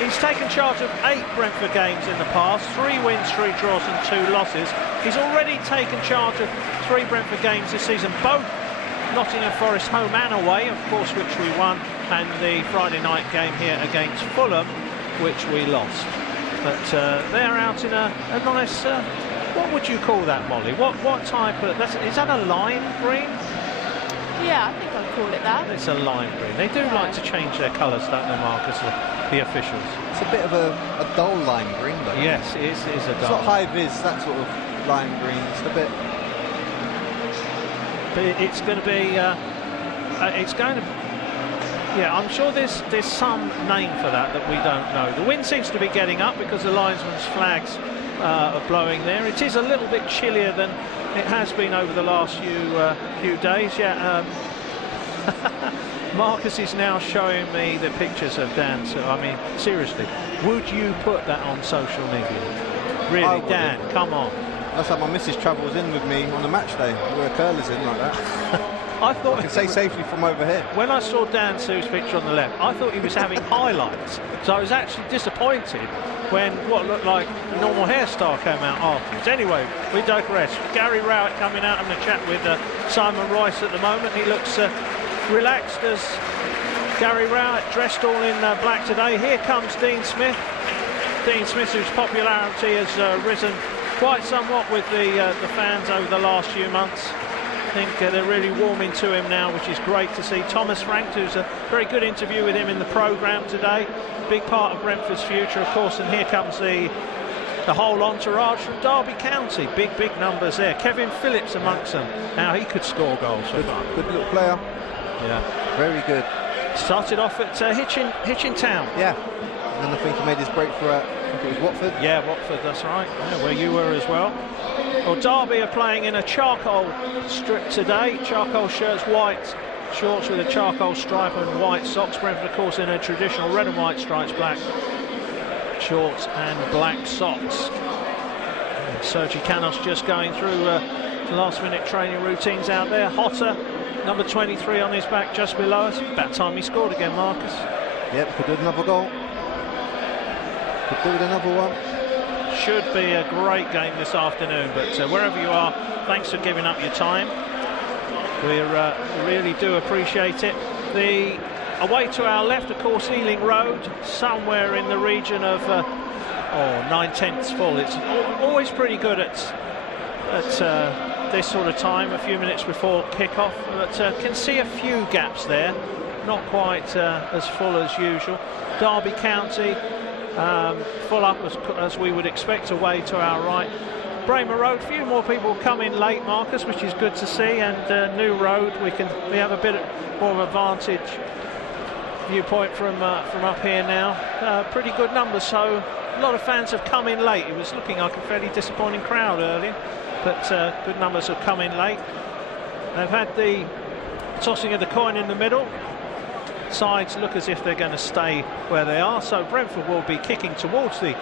He's taken charge of 8 Brentford games in the past, 3 wins, 3 draws and 2 losses. He's already taken charge of 3 Brentford games this season, both Nottingham Forest home and away, of course, which we won, and the Friday night game here against Fulham, which we lost. But they're out in a nice, what would you call that, Molly? What type of, is that a lime green? Yeah, I think I'd call it that. It's a lime green. They do like to change their colours, don't they, Marcus, the officials? It's a bit of a dull lime green, though. Yes, it is a dull. It's not high vis, that sort of lime green. It's a bit... But it's going to be... Yeah, I'm sure there's some name for that we don't know. The wind seems to be getting up because the linesman's flags are blowing there. It is a little bit chillier than it has been over the last few days. Yeah, Marcus is now showing me the pictures of Dan. So, I mean, seriously, would you put that on social media? Really, Dan, come on. That's how my missus travels in with me on a match day. Wear curlers in like that. I thought I can say safely from over here. When I saw Dan Sue's picture on the left, I thought he was having highlights. So I was actually disappointed when what looked like a normal hairstyle came out afterwards. Anyway, we digress. Gary Rowett coming out having a chat with Simon Royce at the moment. He looks relaxed as Gary Rowett, dressed all in black today. Here comes Dean Smith. Dean Smith, whose popularity has risen quite somewhat with the fans over the last few months. I think they're really warming to him now, which is great to see. Thomas Frank, who's a very good interview with him in the programme today. Big part of Brentford's future, of course, and here comes the whole entourage from Derby County. Big numbers there. Kevin Phillips amongst them. Now he could score goals for fun. Good little player. Yeah. Very good. Started off at Hitchin Town. Yeah. And then I think he made his breakthrough at, I think it was Watford. Yeah, Watford, that's right. Yeah, where you were as well. Well, Derby are playing in a charcoal strip today. Charcoal shirts, white shorts with a charcoal stripe and white socks. Brentford, of course, in a traditional red and white stripes, black shorts and black socks. And Sergi Canos just going through last-minute training routines out there. Hotter, number 23 on his back, just below us. About time he scored again, Marcus. Yep, could do another goal. Could do with another one. Should be a great game this afternoon, but wherever you are, thanks for giving up your time. We really do appreciate it. The away to our left, of course, Ealing Road, somewhere in the region of 9/10 full. It's always pretty good at this sort of time, a few minutes before kick-off, but can see a few gaps there, not quite as full as usual. Derby County, full up as we would expect, away to our right. Braemar Road, a few more people come in late, Marcus, which is good to see, and New Road, we have a bit more of a vantage viewpoint from up here now. Pretty good numbers, so a lot of fans have come in late. It was looking like a fairly disappointing crowd earlier, but good numbers have come in late. They've had the tossing of the coin in the middle. Sides look as if they're going to stay where they are, so Brentford will be kicking towards the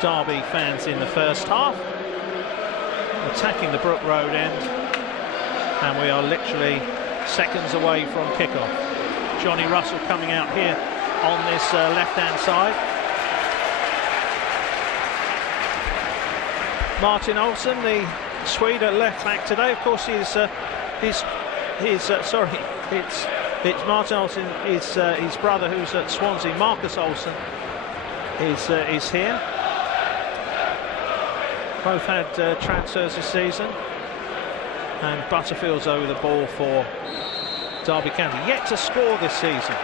Derby fans in the first half, attacking the Brook Road end, and we are literally seconds away from kickoff. Johnny Russell coming out here on this left-hand side. Martin Olsson, the Swede at left back today. Of course, it's Martin Olsson, his brother who's at Swansea, Marcus Olsson, is here. Both had transfers this season, and Butterfield's over the ball for Derby County. Yet to score this season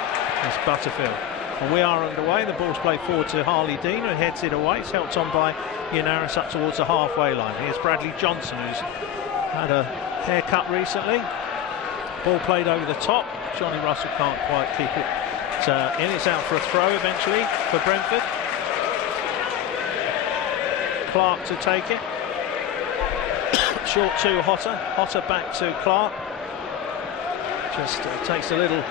is Butterfield. And we are underway. The ball's played forward to Harley Dean, who heads it away. It's helped on by Yanaris up towards the halfway line. Here's Bradley Johnson, who's had a haircut recently. Ball played over the top. Johnny Russell can't quite keep it in. It's out for a throw eventually for Brentford. Clark to take it. Short to Hotter. Hotter back to Clark. Just takes a little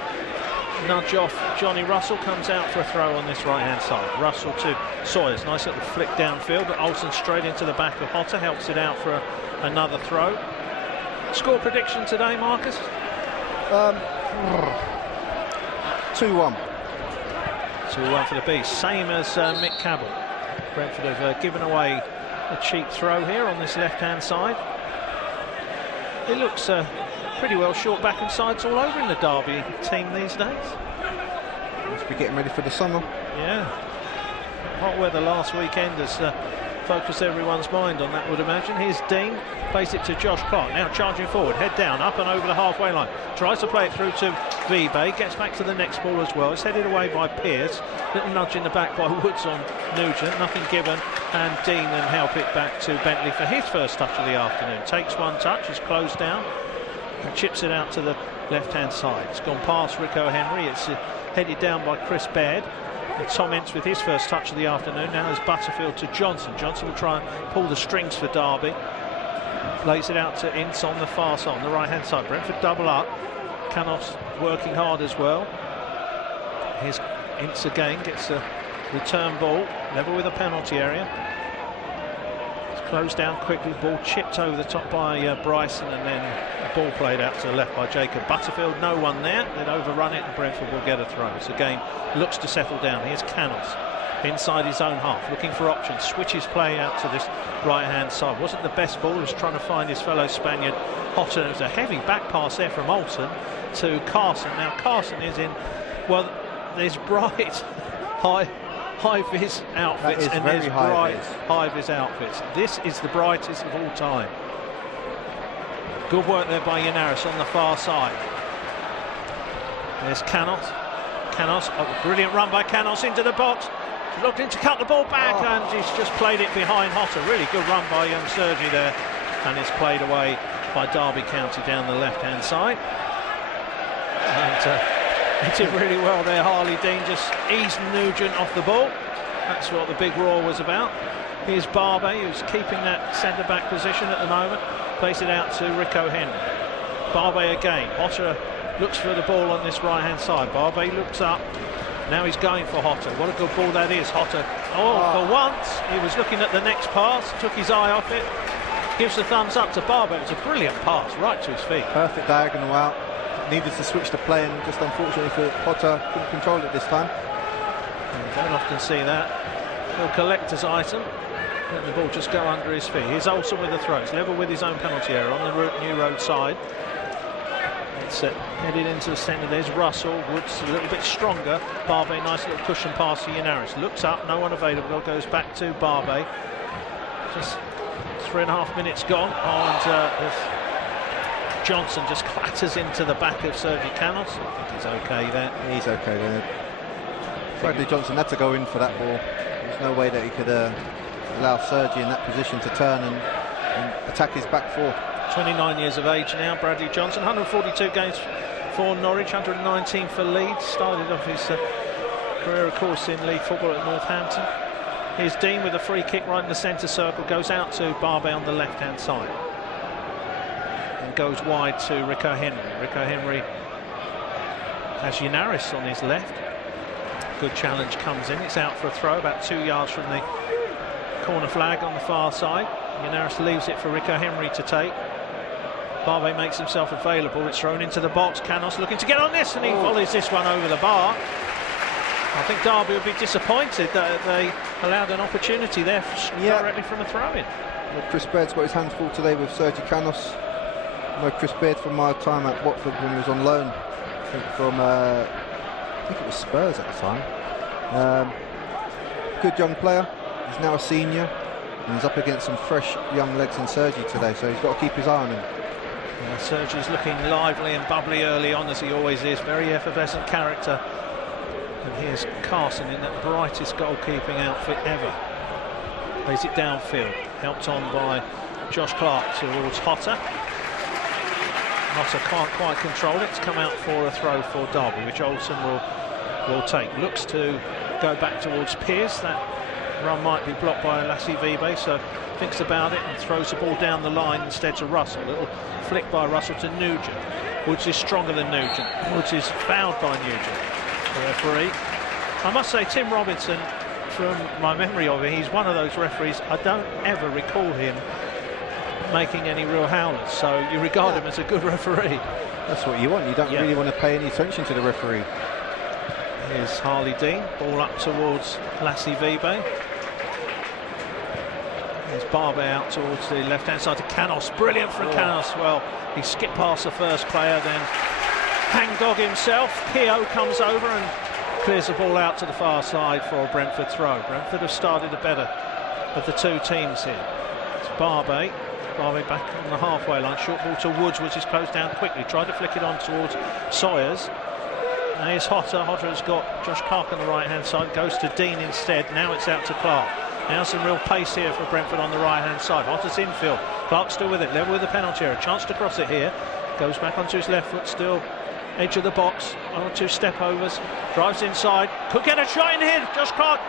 nudge off Johnny Russell. Comes out for a throw on this right-hand side. Russell to Sawyers. Nice little flick downfield, but Olsen straight into the back of Hotter. Helps it out for another throw. Score prediction today, Marcus? 2-1. 2-1 for the Beast, same as Mick Cabell. Brentford have given away a cheap throw here on this left-hand side. It looks pretty well short back and sides all over in the Derby team these days. Must be getting ready for the summer. Yeah. Hot weather last weekend has focused everyone's mind on that, would imagine. Here's Dean, plays it to Josh Clark, now charging forward, head down, up and over the halfway line. Tries to play it through to Vibe, gets back to the next ball as well. It's headed away by Pearce. Little nudge in the back by Woods on Nugent, nothing given, and Dean then help it back to Bentley for his first touch of the afternoon. Takes one touch, is closed down, and chips it out to the left-hand side. It's gone past Rico Henry, it's headed down by Chris Baird. And Tom Ince with his first touch of the afternoon. Now there's Butterfield to Johnson. Johnson will try and pull the strings for Derby. Lays it out to Ince on the far side, on the right-hand side. Brentford double up. Canos working hard as well. Here's Ince again, gets a return ball, level with a penalty area. It's closed down quickly, ball chipped over the top by Bryson, and then the ball played out to the left by Jacob Butterfield. No one there, they'd overrun it and Brentford will get a throw. So the game looks to settle down. Here's Canos inside his own half, looking for options, switches play out to this right-hand side. Wasn't the best ball, he was trying to find his fellow Spaniard Hotter. It was a heavy back pass there from Olsen to Carson. Now Carson is in, well, there's bright high-vis outfits and there's bright high-vis outfits. This is the brightest of all time. Good work there by Yanaris on the far side. There's Canos. Canos, a brilliant run by Canos into the box. He's looked in to cut the ball back and he's just played it behind Hotter. Really good run by young Sergi there, and it's played away by Derby County down the left-hand side. And he did really well there, Harley Dean, just eased Nugent off the ball. That's what the big roar was about. Here's Barbe, who's keeping that centre-back position at the moment. Plays it out to Rico Henry. Barbe again. Hotter looks for the ball on this right-hand side. Barbe looks up. Now he's going for Hotter. What a good ball that is. Hotter, for once, he was looking at the next pass, took his eye off it, gives the thumbs up to Barbe. It was a brilliant pass, right to his feet. Perfect diagonal out. Needed to switch the play, and just unfortunately for Hotter, couldn't control it this time. You don't often see that. A collector's item. Let the ball just go under his feet. Here's Olsen with the throw. It's level with his own penalty area on the New Road side. It's headed into the centre. There's Russell. Woods a little bit stronger. Barbe, nice little cushion pass to Yanaris. Looks up, no one available. Goes back to Barbe. Just 3.5 minutes gone. And Johnson just clatters into the back of Sergi Canos. I think he's okay there. He's okay there. Bradley Johnson had to go in for that ball. There's no way that he could allow Sergi in that position to turn and attack his back four. 29 years of age now, Bradley Johnson. 142 games for Norwich, 119 for Leeds. Started off his career, of course, in league football at Northampton. Here's Dean with a free kick right in the centre circle. Goes out to Barbe on the left-hand side. And goes wide to Rico Henry. Rico Henry has Yanaris on his left. Good challenge comes in. It's out for a throw about 2 yards from the corner flag on the far side. Yanaris leaves it for Rico Henry to take. Barbe makes himself available. It's thrown into the box. Canos looking to get on this, and he volleys this one over the bar. I think Derby would be disappointed that they allowed an opportunity there directly from a throw-in. Well, Chris Baird's got his hands full today with Sergi Canos. I know Chris Baird from my time at Watford when he was on loan. I think from I think it was Spurs at the time. Good young player. He's now a senior, and he's up against some fresh young legs in Sergi today, so he's got to keep his eye on him. Yeah, Sergi's looking lively and bubbly early on, as he always is. Very effervescent character. And here's Carson in that brightest goalkeeping outfit ever. Plays it downfield, helped on by Josh Clark towards Hotter. Hotter can't quite control it. It's come out for a throw for Derby, which Olsen will take. Looks to go back towards Pearce. That run might be blocked by Lassie Vibe, so thinks about it and throws the ball down the line instead to Russell. Little flick by Russell to Nugent. Woods is stronger than Nugent. Woods is fouled by Nugent. The referee. I must say, Tim Robinson, from my memory of it, he's one of those referees I don't ever recall him making any real howlers, so you regard him as a good referee. That's what you want. You don't really want to pay any attention to the referee. Here's Harley Dean, ball up towards Lassie Vibe. There's Barbe out towards the left-hand side to Canos. Brilliant from Canos. Well, he skipped past the first player, then hangdog himself. Keogh comes over and clears the ball out to the far side for a Brentford throw. Brentford have started the better of the two teams here. It's Barbe. Barbe back on the halfway line. Short ball to Woods, which is closed down quickly. Tried to flick it on towards Sawyers. And here's Hotter. Hotter has got Josh Clark on the right-hand side. Goes to Dean instead. Now it's out to Clark. Now some real pace here for Brentford on the right-hand side. Hotter's infield. Clark still with it. Level with the penalty area. Chance to cross it here. Goes back onto his left foot. Still edge of the box. 1 or 2 step overs. Drives inside. Could get a shot in here. Josh Clark.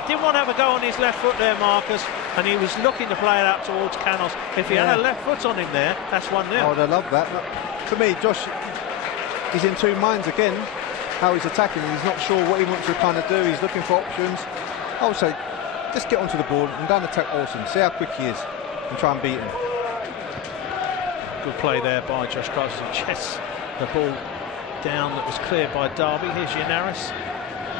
He didn't want to have a go on his left foot there, Marcus. And he was looking to play it out towards Canos. If he had a left foot on him there, that's 1-0. Oh, I love that. For me, Josh, he's in two minds again. How he's attacking. He's not sure what he wants to kind of do. He's looking for options. I would say, just get onto the ball and down attack Olsen. See how quick he is and try and beat him. Good play there by Josh Clark. Chess the ball down that was cleared by Derby. Here's Yanaris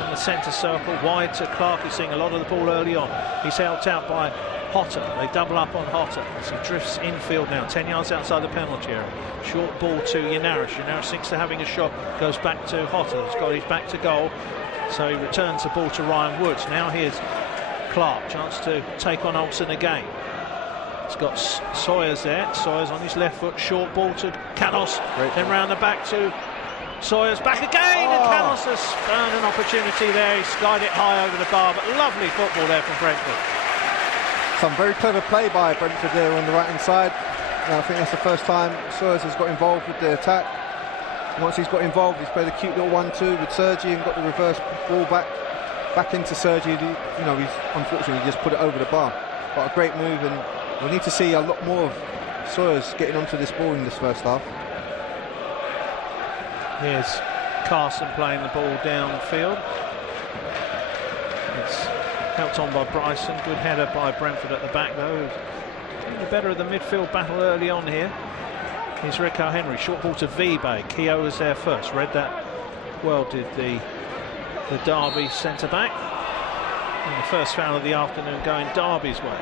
on the centre circle, wide to Clark. He's seeing a lot of the ball early on. He's helped out by Hotter. They double up on Hotter as he drifts infield now, 10 yards outside the penalty area. Short ball to Yanaris. Yanaris thinks they're having a shot, goes back to Hotter. He's got his back to goal, so he returns the ball to Ryan Woods. Now here's Clark, chance to take on Olsen again. He's got Sawyers there. Sawyers on his left foot. Short ball to Canos. Then round the back to Sawyers. Back again. And Canos has earned an opportunity there. He skied it high over the bar. But lovely football there from Brentford. Some very clever play by Brentford there on the right hand side. And I think that's the first time Sawyers has got involved with the attack. And once he's got involved, he's played a cute little 1-2 with Sergi and got the reverse ball back into Sergi. You know, he's unfortunately just put it over the bar. But a great move, and we need to see a lot more of Sawyers getting onto this ball in this first half. Here's Carson playing the ball downfield. It's helped on by Bryson. Good header by Brentford at the back, though. Doing the better of the midfield battle early on here. Here's Rico Henry. Short ball to Vibe. Keogh was there first. Read that well, did the Derby centre-back. And the first foul of the afternoon going Derby's way.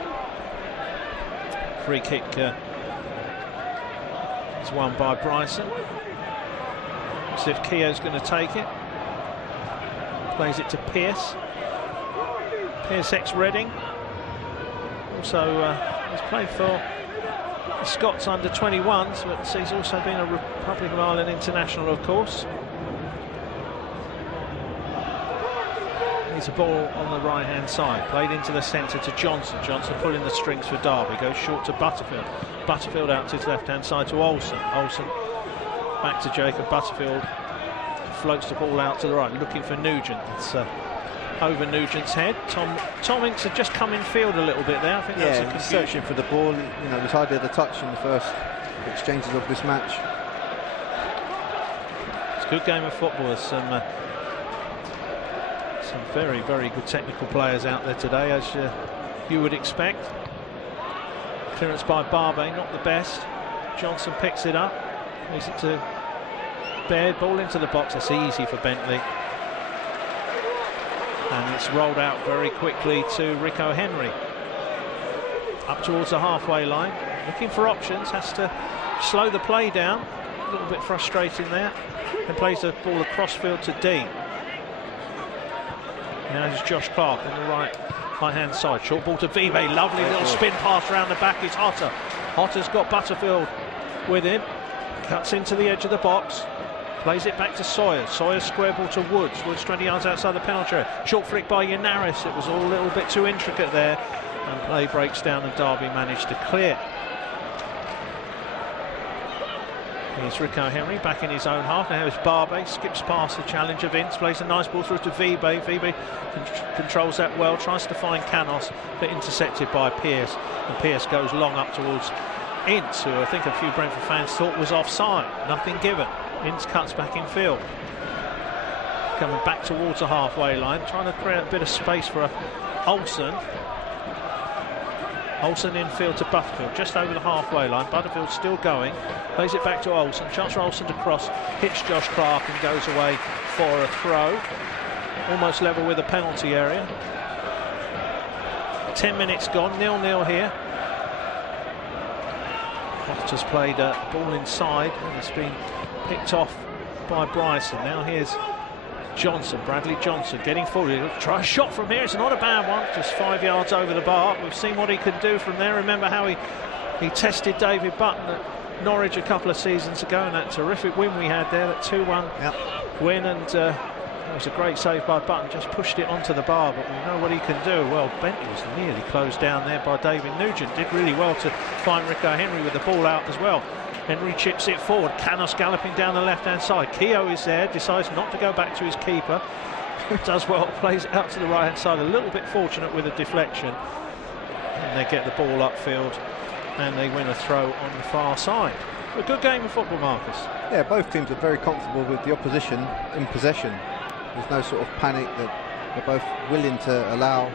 Free kick is won by Bryson. See if Keogh's going to take it. Plays it to Pearce. Pearce ex-Reading. Also has played for the Scots under 21s, but he's also been a Republic of Ireland international, of course. It's a ball on the right-hand side, played into the centre to Johnson. Johnson pulling the strings for Derby, goes short to Butterfield. Butterfield out to his left-hand side to Olsen. Olsen back to Jacob Butterfield. Floats the ball out to the right, looking for Nugent. It's over Nugent's head. Tom Inks had just come in field a little bit there. I think that's a confusion. Searching for the ball. You know, was hardly had a touch in the first exchanges of this match. It's a good game of football. There's some very, very good technical players out there today, as you would expect. Clearance by Barbe, not the best. Johnson picks it up, plays it to Baird, ball into the box. That's easy for Bentley. And it's rolled out very quickly to Rico Henry. Up towards the halfway line, looking for options, has to slow the play down. A little bit frustrating there. And plays the ball across field to Dean. Now there's Josh Clark on the right-hand side. Short ball to Vive. Lovely little spin pass around the back. It's Hotter. Hotter's got Butterfield with him. Cuts into the edge of the box. Plays it back to Sawyers. Sawyers square ball to Woods. Woods 20 yards outside the penalty area. Short flick by Yanaris. It was all a little bit too intricate there. And play breaks down and Derby managed to clear. Here's Rico Henry back in his own half. Now it's Barbe, skips past the challenger Vince, plays a nice ball through to Vibe. Vibe controls that well, tries to find Canos, but intercepted by Pearce. And Pearce goes long up towards Ince, who I think a few Brentford fans thought was offside. Nothing given. Ince cuts back in field. Coming back towards the halfway line, trying to create a bit of space for Olsen. Olsen infield to Butterfield, just over the halfway line. Butterfield still going, plays it back to Olsen. Chance for Olsen to cross, hits Josh Clark and goes away for a throw. Almost level with the penalty area. 10 minutes gone, 0-0 here. Potter's played a ball inside and it's been picked off by Bryson. Now here's Johnson, Bradley Johnson getting forward. He'll try a shot from here. It's not a bad one, just 5 yards over the bar. We've seen what he can do from there. Remember how he tested David Button at Norwich a couple of seasons ago, and that terrific win we had there, that 2-1 win, and it was a great save by Button, just pushed it onto the bar, but we know what he can do. Well, Bentley was nearly closed down there by David Nugent, did really well to find Rico Henry with the ball out as well. Henry chips it forward, Canos galloping down the left-hand side. Keogh is there, decides not to go back to his keeper. Does well, plays it out to the right-hand side, a little bit fortunate with a deflection. And they get the ball upfield and they win a throw on the far side. A good game of football, Marcus. Yeah, both teams are very comfortable with the opposition in possession. There's no sort of panic, that they're both willing to allow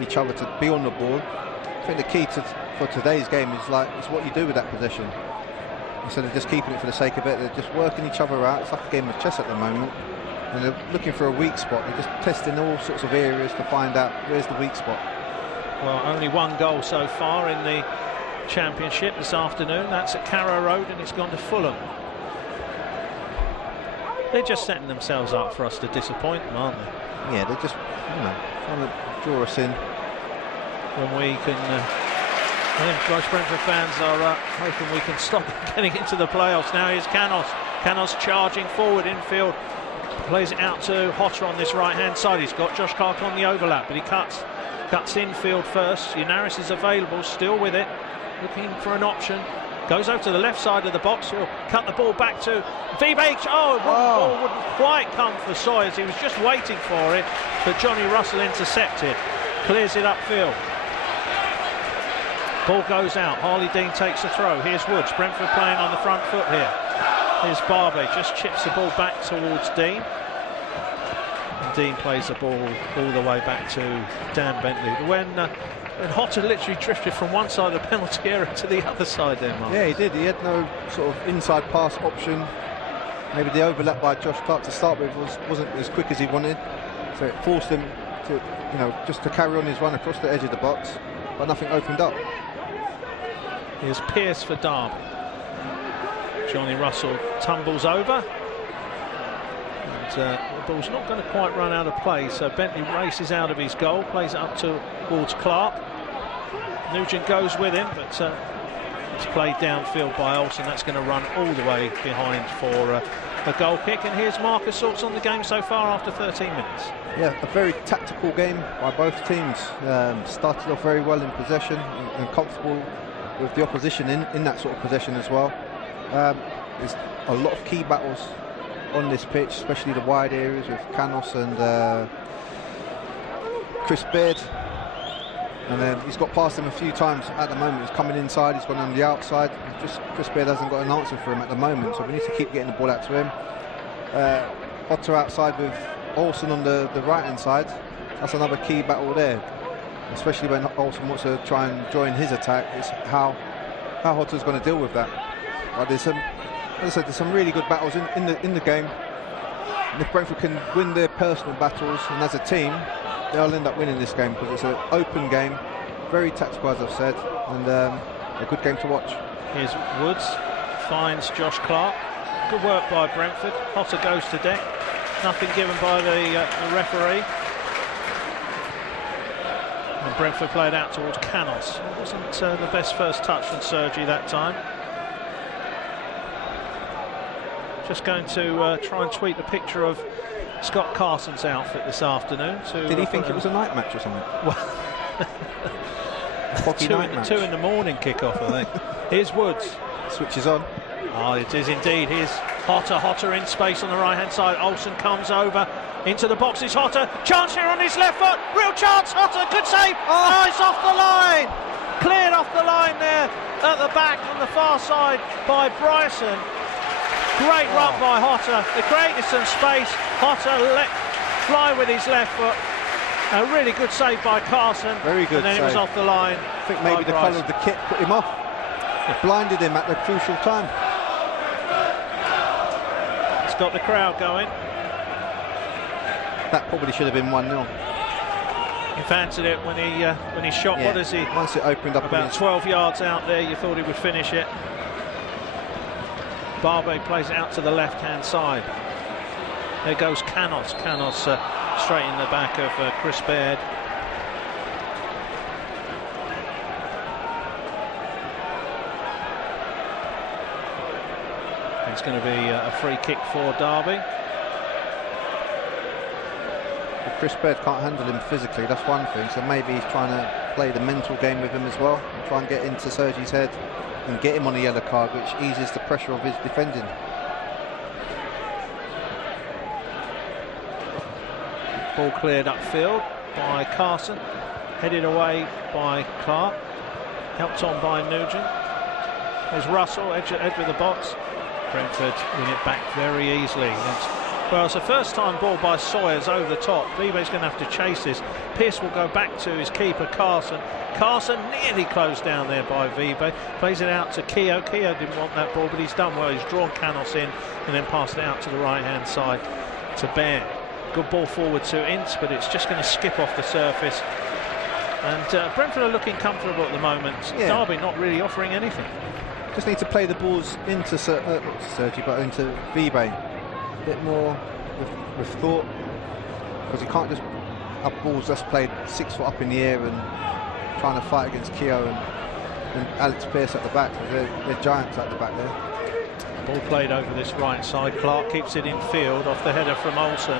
each other to be on the ball. I think the key for today's game is what you do with that possession. Instead of just keeping it for the sake of it, they're just working each other out. It's like a game of chess at the moment, and they're looking for a weak spot. They're just testing all sorts of areas to find out where's the weak spot. Well, only one goal so far in the Championship this afternoon. That's at Carrow Road, and it's gone to Fulham. They're just setting themselves up for us to disappoint them, aren't they? Yeah, they're just trying to draw us in. When we can, I think most Brentford fans are hoping we can stop getting into the playoffs. Now here's Canos. Canos charging forward infield. Plays it out to Hotter on this right-hand side. He's got Josh Clark on the overlap, but he cuts infield first. Unaris is available, still with it, looking for an option. Goes over to the left side of the box. He'll cut the ball back to VBH. Ball wouldn't quite come for Sawyers. He was just waiting for it, but Johnny Russell intercepted. Clears it upfield. Ball goes out. Harley Dean takes the throw. Here's Woods. Brentford playing on the front foot here. Here's Barbe. Just chips the ball back towards Dean. And Dean plays the ball all the way back to Dan Bentley. When Hotter literally drifted from one side of the penalty area to the other side there, Mark. Yeah, he did. He had no sort of inside pass option. Maybe the overlap by Josh Clark to start with wasn't as quick as he wanted. So it forced him to, just to carry on his run across the edge of the box. But nothing opened up. Here's Pearce for Derby. Johnny Russell tumbles over. And the ball's not going to quite run out of play, so Bentley races out of his goal, plays it up towards Clark. Nugent goes with him, but it's played downfield by Olsen. That's going to run all the way behind for a goal kick. And here's Marcus' thoughts on the game so far after 13 minutes. Yeah, a very tactical game by both teams. Started off very well in possession and comfortable with the opposition in that sort of possession as well. There's a lot of key battles on this pitch, especially the wide areas with Canos and Chris Baird. And then he's got past him a few times at the moment. He's coming inside, he's gone on the outside. Chris Baird hasn't got an answer for him at the moment, so we need to keep getting the ball out to him. Otter outside with Olsen on the right hand side. That's another key battle there, especially when Olsen wants to try and join his attack. It's how Otter's going to deal with that. But there's some, as I said, there's some really good battles in the game. And if Brentford can win their personal battles and as a team, they'll end up winning this game, because it's an open game, very tactical as I've said, and a good game to watch. Here's Woods, finds Josh Clark. Good work by Brentford. Hotter goes to deck. Nothing given by the referee. And Brentford played out towards Canos. It wasn't the best first touch from Sergi that time. Just going to try and tweet a picture of Scott Carson's outfit this afternoon. Did he think it was a night match or something? Well, 2 in the morning kick-off, I think. Here's Woods. Switches on. Oh, it is indeed. Here's Hotter in space on the right-hand side. Olsen comes over into the box. It's Hotter. Chance here on his left foot. Real chance. Hotter. Good save. Oh, it's off the line. Cleared off the line there at the back on the far side by Bryson. Great run by Hotter. They created some space. Hotter let fly with his left foot. A really good save by Carson. Very good And then save. it was off the line. I think maybe the colour of the kit put him off. It blinded him at the crucial time. It's got the crowd going. That probably should have been 1-0. He fancied it when he shot. Yeah. What is he? Once it opened up, About 12 yards out there, you thought he would finish it. Barbe plays it out to the left-hand side. There goes Canos. Canos straight in the back of Chris Baird. It's going to be a free kick for Derby. But Chris Baird can't handle him physically, that's one thing, so maybe he's trying to play the mental game with him as well, and try and get into Sergi's head and get him on a yellow card, which eases the pressure of his defending. Ball cleared upfield by Carson, headed away by Clark, helped on by Nugent. There's Russell, edge of the box. Brentford win it back very easily. Well, it's a first-time ball by Sawyers over the top. Vibe's going to have to chase this. Pearce will go back to his keeper, Carson. Carson nearly closed down there by Vibe. Plays it out to Keogh. Keogh didn't want that ball, but he's done well. He's drawn Canos in and then passed it out to the right-hand side to Baird. Good ball forward to Ince, but it's just going to skip off the surface. And Brentford are looking comfortable at the moment. Yeah. Derby not really offering anything. Just need to play the balls into not to Sergi, but into Vibe a bit more with thought, because you can't just up balls that's played 6 foot up in the air and trying to fight against Keogh and Alex Pearce at the back. They're giants at the back there. Ball played over this right side. Clark keeps it in field off the header from Olsen.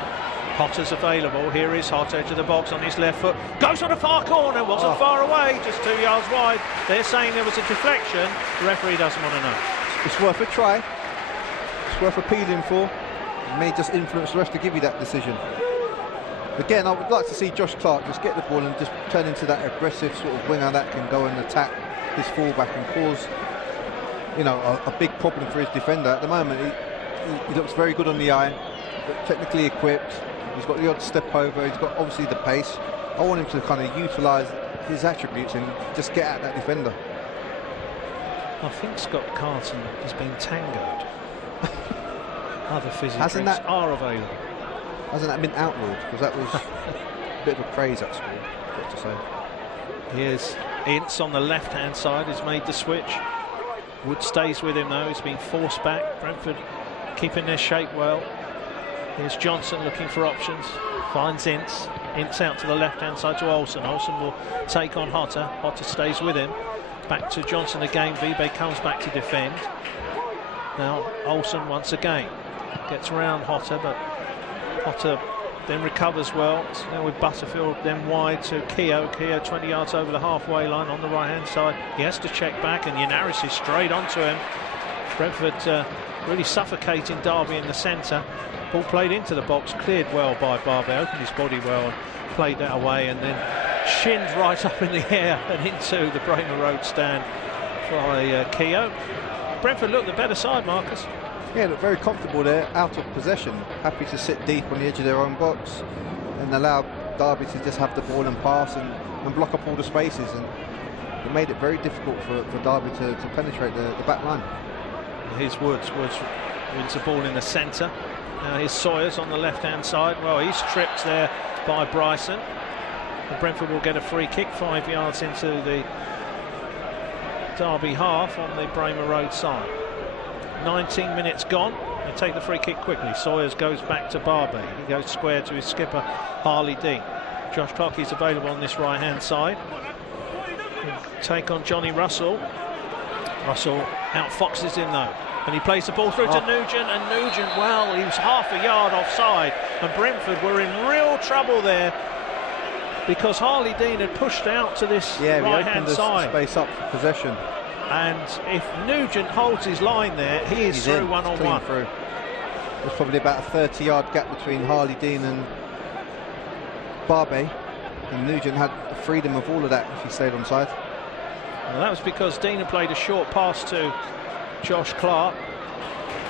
Hotter's available. Here is Hot, edge of the box on his left foot. Goes on the far corner. Wasn't far away, just 2 yards wide. They're saying there was a deflection. The referee doesn't want to know. It's worth a try. It's worth appealing for. It may just influence the rest to give you that decision. Again, I would like to see Josh Clark just get the ball and just turn into that aggressive sort of winger that can go and attack his fullback and cause, you know, a big problem for his defender. At the moment, he looks very good on the eye, but technically equipped. He's got the odd step over. He's got obviously the pace. I want him to kind of utilise his attributes and just get at that defender. I think Scott Carson has been tangoed. Other fizzy Hasn't drinks that- are available. Hasn't that been outlawed? Because that was a bit of a craze at school, I've got to say. Here's Ince on the left-hand side. Has made the switch. Wood stays with him though. He's been forced back. Brentford keeping their shape well. Here's Johnson looking for options. Finds Ince. Ince out to the left-hand side to Olsen. Olsen will take on Hotter. Hotter stays with him. Back to Johnson again. Vibe comes back to defend. Now Olsen once again gets around Hotter, but Hotter then recovers well. So now with Butterfield then wide to Keogh. Keogh 20 yards over the halfway line on the right-hand side. He has to check back, and Yanaris is straight onto him. Brentford really suffocating Derby in the centre. Ball played into the box, cleared well by Barbe, opened his body well and played that away, and then shinned right up in the air and into the Bramer Road stand by Keogh. Brentford looked the better side, Marcus. Yeah, look very comfortable there, out of possession, happy to sit deep on the edge of their own box and allow Derby to just have the ball and pass and block up all the spaces, and it made it very difficult for Derby to penetrate the back line. Here's Woods wins the ball in the centre. Now here's Sawyers on the left-hand side. Well, he's tripped there by Bryson. And Brentford will get a free kick 5 yards into the Derby half on the Bramer Road side. 19 minutes gone. They take the free kick quickly. Sawyers goes back to Barbe. He goes square to his skipper, Harley Dean. Josh Clark is available on this right-hand side. He'll take on Johnny Russell. Russell outfoxes him though, and he plays the ball through to Nugent, and Nugent, well, he was half a yard offside, and Brentford were in real trouble there because Harley Dean had pushed out to this right-hand side. Space up for possession. And if Nugent holds his line there, he is through one-on-one. There's probably about a 30-yard gap between Harley Dean and Barbe, and Nugent had the freedom of all of that if he stayed on side. Well, that was because Dean had played a short pass to Josh Clark.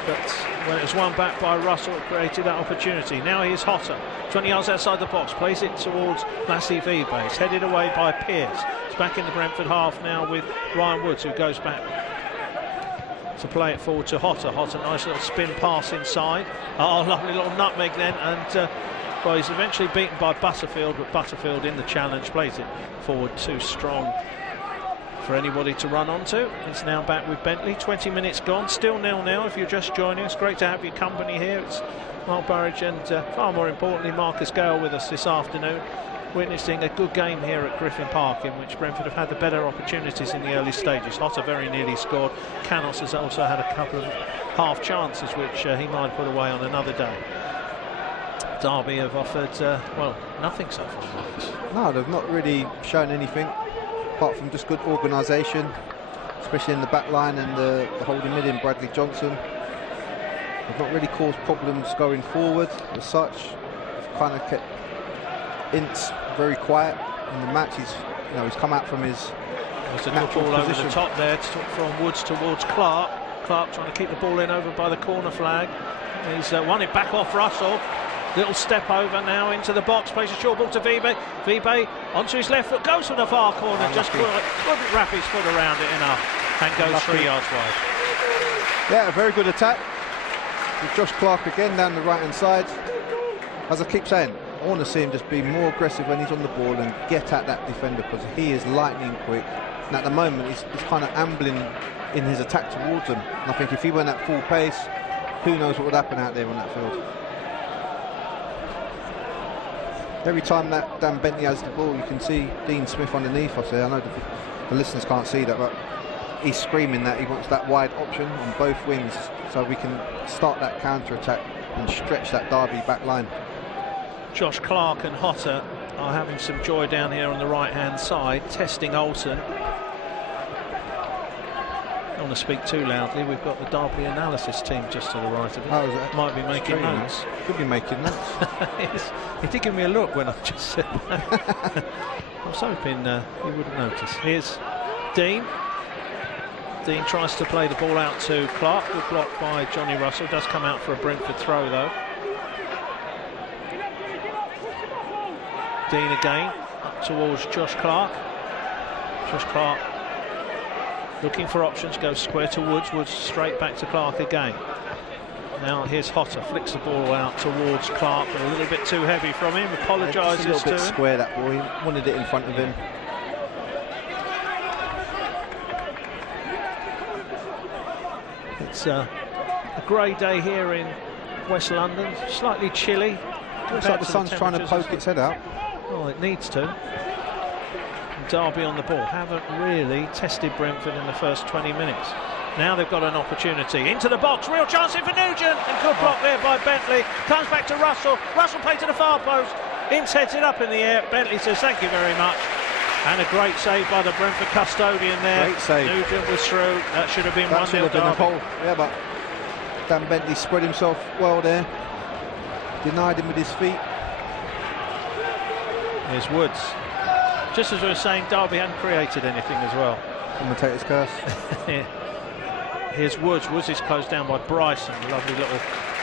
but when it was won back by Russell, it created that opportunity. Now here's Hotter, 20 yards outside the box, plays it towards Lassie Vibe. It's headed away by Pearce. It's back in the Brentford half now with Ryan Woods, who goes back to play it forward to Hotter. Hotter, nice little spin pass inside. Oh, lovely little nutmeg then, and well, he's eventually beaten by Butterfield, but Butterfield in the challenge plays it forward too strong for anybody to run onto. It's now back with Bentley. 20 minutes gone, still 0-0 if you're just joining us. Great to have your company here. It's Mark Burridge and far more importantly Marcus Gale with us this afternoon, witnessing a good game here at Griffin Park, in which Brentford have had the better opportunities in the early stages. Hotter very nearly scored. Canos has also had a couple of half chances which he might put away on another day. Derby have offered well, nothing so far, Marcus. No, they've not really shown anything apart from just good organisation, especially in the back line and the holding mid in Bradley Johnson. They've not really caused problems going forward as such. They've kind of kept Ince very quiet in the match. He's come out from his natural ball position. over the top there from Woods towards Clark. Clark trying to keep the ball in over by the corner flag. He's won it back off Russell. Little step over now into the box, plays a short ball to Vibe. Vibe onto his left foot, goes for the far corner, just couldn't wrap his foot around it enough, and goes 3 yards wide. Yeah, a very good attack with Josh Clark again down the right hand side. As I keep saying, I want to see him just be more aggressive when he's on the ball and get at that defender, because he is lightning quick, and at the moment he's kind of ambling in his attack towards him, and I think if he went at full pace, who knows what would happen out there on that field. Every time that Dan Bentley has the ball, you can see Dean Smith underneath us there. I know the listeners can't see that, but he's screaming that he wants that wide option on both wings so we can start that counter-attack and stretch that Derby back line. Josh Clark and Hotter are having some joy down here on the right-hand side, testing Olsen. I don't want to speak too loudly. We've got the Derby analysis team just to the right of it. Oh, might be making notes. Could be making notes. He did give me a look when I just said that. I was hoping he wouldn't notice. Here's Dean. Dean tries to play the ball out to Clark. Good block by Johnny Russell. Does come out for a Brentford throw though. Dean again up towards Josh Clark. Josh Clark looking for options, goes square to Woods. Woods straight back to Clark again. Now here's Hotter, flicks the ball out towards Clark, but a little bit too heavy from him. Apologises to him. A little bit square that ball. He wanted it in front of him. It's a grey day here in West London, slightly chilly. Looks like the sun's trying to poke its head out. Well, it needs to. Derby on the ball haven't really tested Brentford in the first 20 minutes. Now they've got an opportunity into the box, real chance in for Nugent, and good block there by Bentley. Comes back to Russell. Russell plays to the far post. Ince heads it up in the air. Bentley says thank you very much, and a great save by the Brentford custodian there. Great save. Nugent was through. That should have been 1-0 Derby. Yeah, but Dan Bentley spread himself well there. Denied him with his feet. Here's Woods. Just as we were saying, Derby hadn't created anything as well. Commentator's curse. Here's Woods. Woods is closed down by Bryson. Lovely little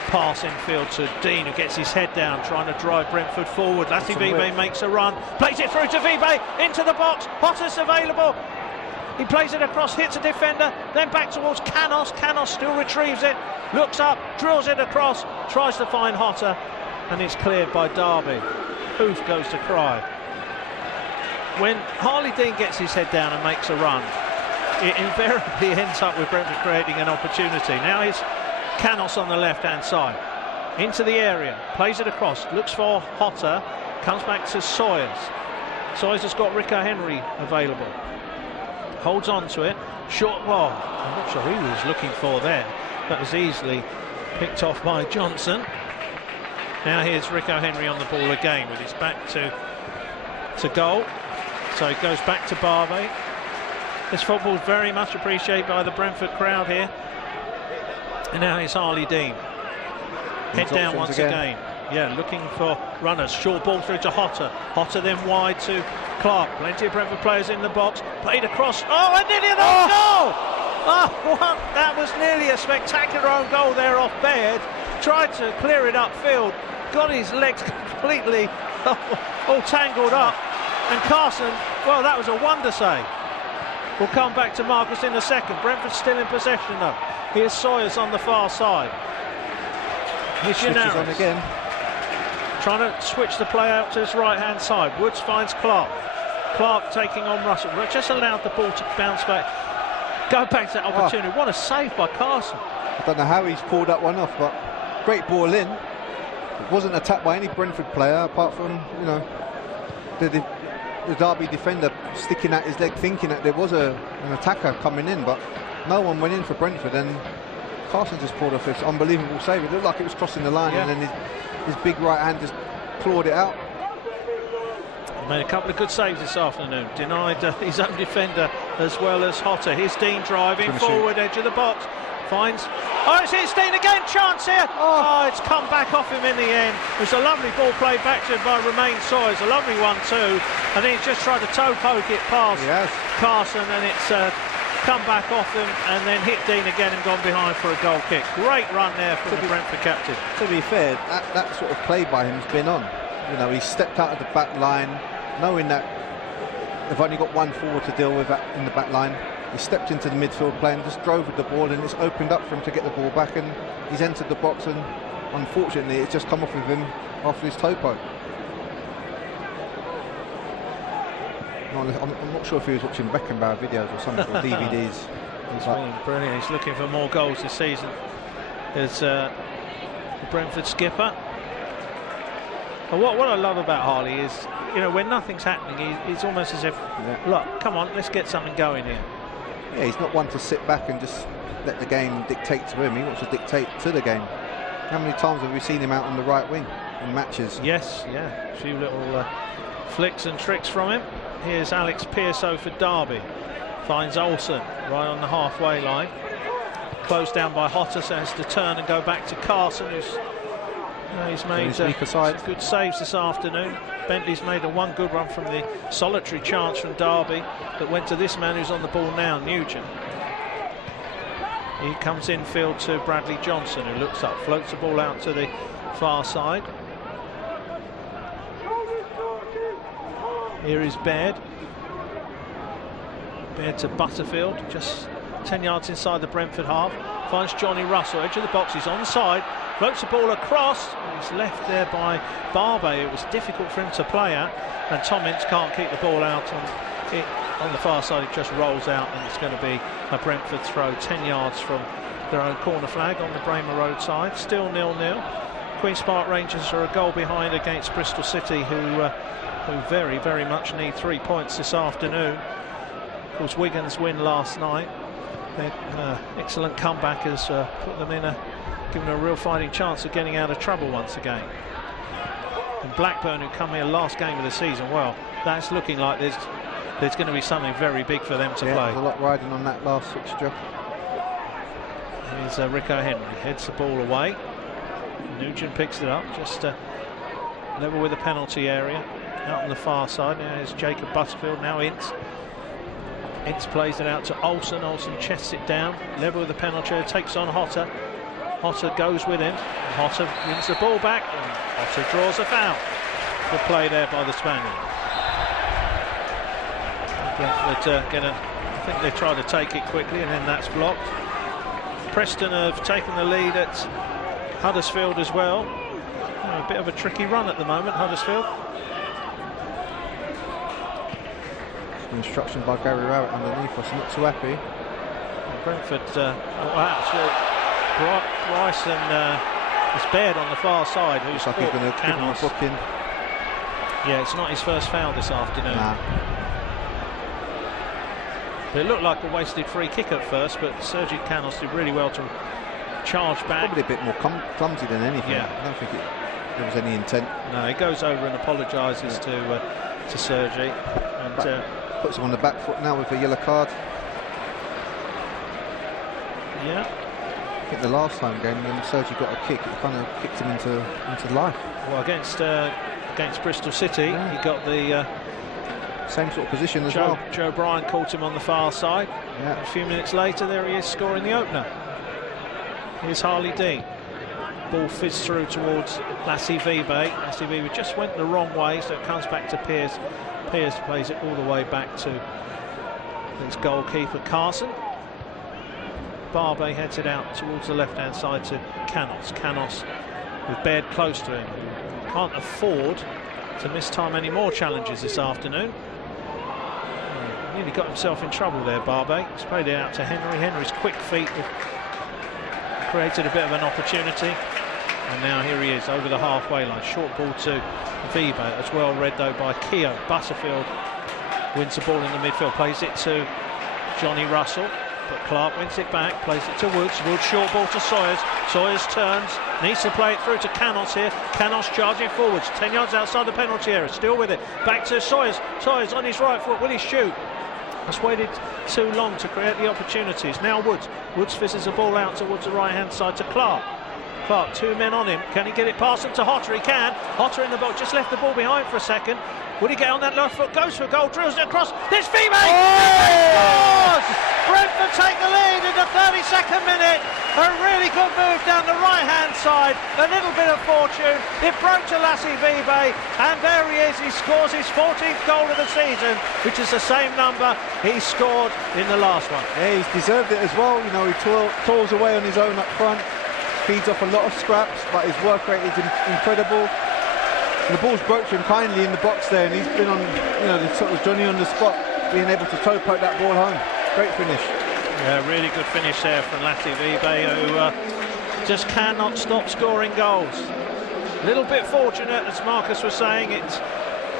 pass infield to Dean, who gets his head down, trying to drive Brentford forward. Lassie Vibe makes a run, plays it through to Vibe, into the box. Hotter's available. He plays it across, hits a defender, then back towards Canos. Canos still retrieves it, looks up, drills it across, tries to find Hotter, and it's cleared by Derby. Hoof goes to cry. When Harley Dean gets his head down and makes a run, it invariably ends up with Brentford creating an opportunity. Now here's Canos on the left-hand side. Into the area, plays it across, looks for Hotter, comes back to Sawyers. Sawyers has got Rico Henry available. Holds on to it. Short ball. I'm not sure who he was looking for there. That was easily picked off by Johnson. Now here's Rico Henry on the ball again with his back to goal. So it goes back to Barbe. This football is very much appreciated by the Brentford crowd here. And now it's Harley Dean. Head down once again. Yeah, looking for runners. Short ball through to Hotter. Hotter then wide to Clark. Plenty of Brentford players in the box. Played across. Oh, and nearly another goal! Oh, what? That was nearly a spectacular own goal there off Baird. Tried to clear it upfield, got his legs completely all tangled up. And Carson, well, that was a wonder save. We'll come back to Marcus in a second. Brentford still in possession though. Here's Sawyers on the far side. Switches on again. Trying to switch the play out to his right-hand side. Woods finds Clark. Clark taking on Russell. Just allowed the ball to bounce back. Go back to that opportunity. What a save by Carson. I don't know how he's pulled that one off, but great ball in. It wasn't attacked by any Brentford player apart from, you know, the Derby defender sticking at his leg, thinking that there was an attacker coming in, but no one went in for Brentford, and Carson just pulled off this unbelievable save. It looked like it was crossing the line, and then his big right hand just clawed it out. Made a couple of good saves this afternoon. Denied his own defender as well as Hotter. Here's Dean driving forward, edge of the box. Finds. Oh, it's Dean again. Chance here. Oh, it's come back off him in the end. It's a lovely ball played back to him by Romain Sawyers. A lovely one too. And then he's just tried to toe poke it past Carson, and it's come back off him and then hit Dean again and gone behind for a goal kick. Great run there from the Brentford captain. To be fair, that sort of play by him has been on. You know, he stepped out of the back line, knowing that they've only got one forward to deal with in the back line. He stepped into the midfield play and just drove with the ball, and it's opened up for him to get the ball back, and he's entered the box, and unfortunately it's just come off with him after his toe poke. I'm not sure if he was watching Beckenbauer videos or something, or DVDs. He's been brilliant. He's looking for more goals this season as the Brentford skipper. But what I love about Harley is, you know, when nothing's happening, he's almost as if, look, come on, let's get something going here. Yeah, he's not one to sit back and just let the game dictate to him. He wants to dictate to the game. How many times have we seen him out on the right wing in matches? Yes, a few little flicks and tricks from him. Here's Alex Pearso for Derby. Finds Olsen right on the halfway line. Closed down by Hotter, so has to turn and go back to Carson, who's he's made some good saves this afternoon. Bentley's made one good one from the solitary chance from Derby that went to this man who's on the ball now, Nugent. He comes infield to Bradley Johnson, who looks up, floats the ball out to the far side. Here is Baird. Baird to Butterfield, just 10 yards inside the Brentford half. Finds Johnny Russell, edge of the box, he's onside. Floats the ball across, and he's left there by Barbe. It was difficult for him to play at, and Tom Ince can't keep the ball out on the far side. It just rolls out, and it's going to be a Brentford throw 10 yards from their own corner flag on the Bramer Road side. Still 0-0. Queen's Park Rangers are a goal behind against Bristol City, who very, very much need 3 points this afternoon. Of course, Wigan's win last night, their excellent comeback has put them in given a real fighting chance of getting out of trouble once again. And Blackburn, who come here last game of the season, well, that's looking like there's going to be something very big for them to play. There's a lot riding on that last fixture. Here's Rico Henry, heads the ball away. Nugent picks it up, just level with the penalty area. Out on the far side, now is Jacob Butterfield, now Ince. Ince plays it out to Olsen. Olsen chests it down, level with the penalty area, takes on Hotter. Hotter goes with him. Hotter wins the ball back, and Hotter draws a foul. Good play there by the Spaniard. Brentford I think they try to take it quickly, and then that's blocked. Preston have taken the lead at Huddersfield as well. A bit of a tricky run at the moment, Huddersfield. Instruction by Gary Rowett underneath us, not too happy. Brentford, Bryce and it's Baird on the far side, who's going to give him a booking. Yeah, it's not his first foul this afternoon. Nah. But it looked like a wasted free kick at first, but Sergi Canos did really well to charge back. Probably a bit more clumsy than anything. I don't think there was any intent. No, he goes over and apologises to Sergi, and puts him on the back foot now with a yellow card. Yeah. I think the last time game when Sergi got a kick, it kind of kicked him into life. Well, against Bristol City, he got the Same sort of position as well. Joe Bryan caught him on the far side. Yeah. A few minutes later, there he is scoring the opener. Here's Harley Dean. Ball fizzed through towards Lassie Vibe. Lassie Vibe just went the wrong way, so it comes back to Pearce. Pearce plays it all the way back to his goalkeeper Carson. Barbe heads it out towards the left-hand side to Canos. Canos with Baird close to him. Can't afford to miss time any more challenges this afternoon. Nearly got himself in trouble there, Barbe. He's played it out to Henry. Henry's quick feet have created a bit of an opportunity. And now here he is over the halfway line. Short ball to Vibe. That's well read though by Keogh. Butterfield wins the ball in the midfield. Plays it to Johnny Russell. But Clark wins it back, plays it to Woods. Woods short ball to Sawyers. Sawyers turns, needs to play it through to Canos here. Canos charging forwards, 10 yards outside the penalty area. Still with it, back to Sawyers. Sawyers on his right foot, will he shoot? Has waited too long to create the opportunities. Now Woods. Woods fizzes the ball out towards the right-hand side to Clark. Clark, 2 men on him. Can he get it past him to Hotter? He can. Hotter in the box, just left the ball behind for a second. Would he get on that left foot? Goes for a goal, drills it across. This Vibe! Scores! Brentford take the lead in the 32nd minute. A really good move down the right-hand side. A little bit of fortune. It broke to Lassie Vibe, and there he is. He scores his 14th goal of the season, which is the same number he scored in the last one. Yeah, he's deserved it as well. You know, he toils away on his own up front, feeds off a lot of scraps, but his work rate is incredible. And the ball's broke to him kindly in the box there, and he's been on, you know, the sort of Johnny on the spot, being able to toe poke that ball home. Great finish. Yeah, really good finish there from Lassie Vibe, who just cannot stop scoring goals. A little bit fortunate, as Marcus was saying, it's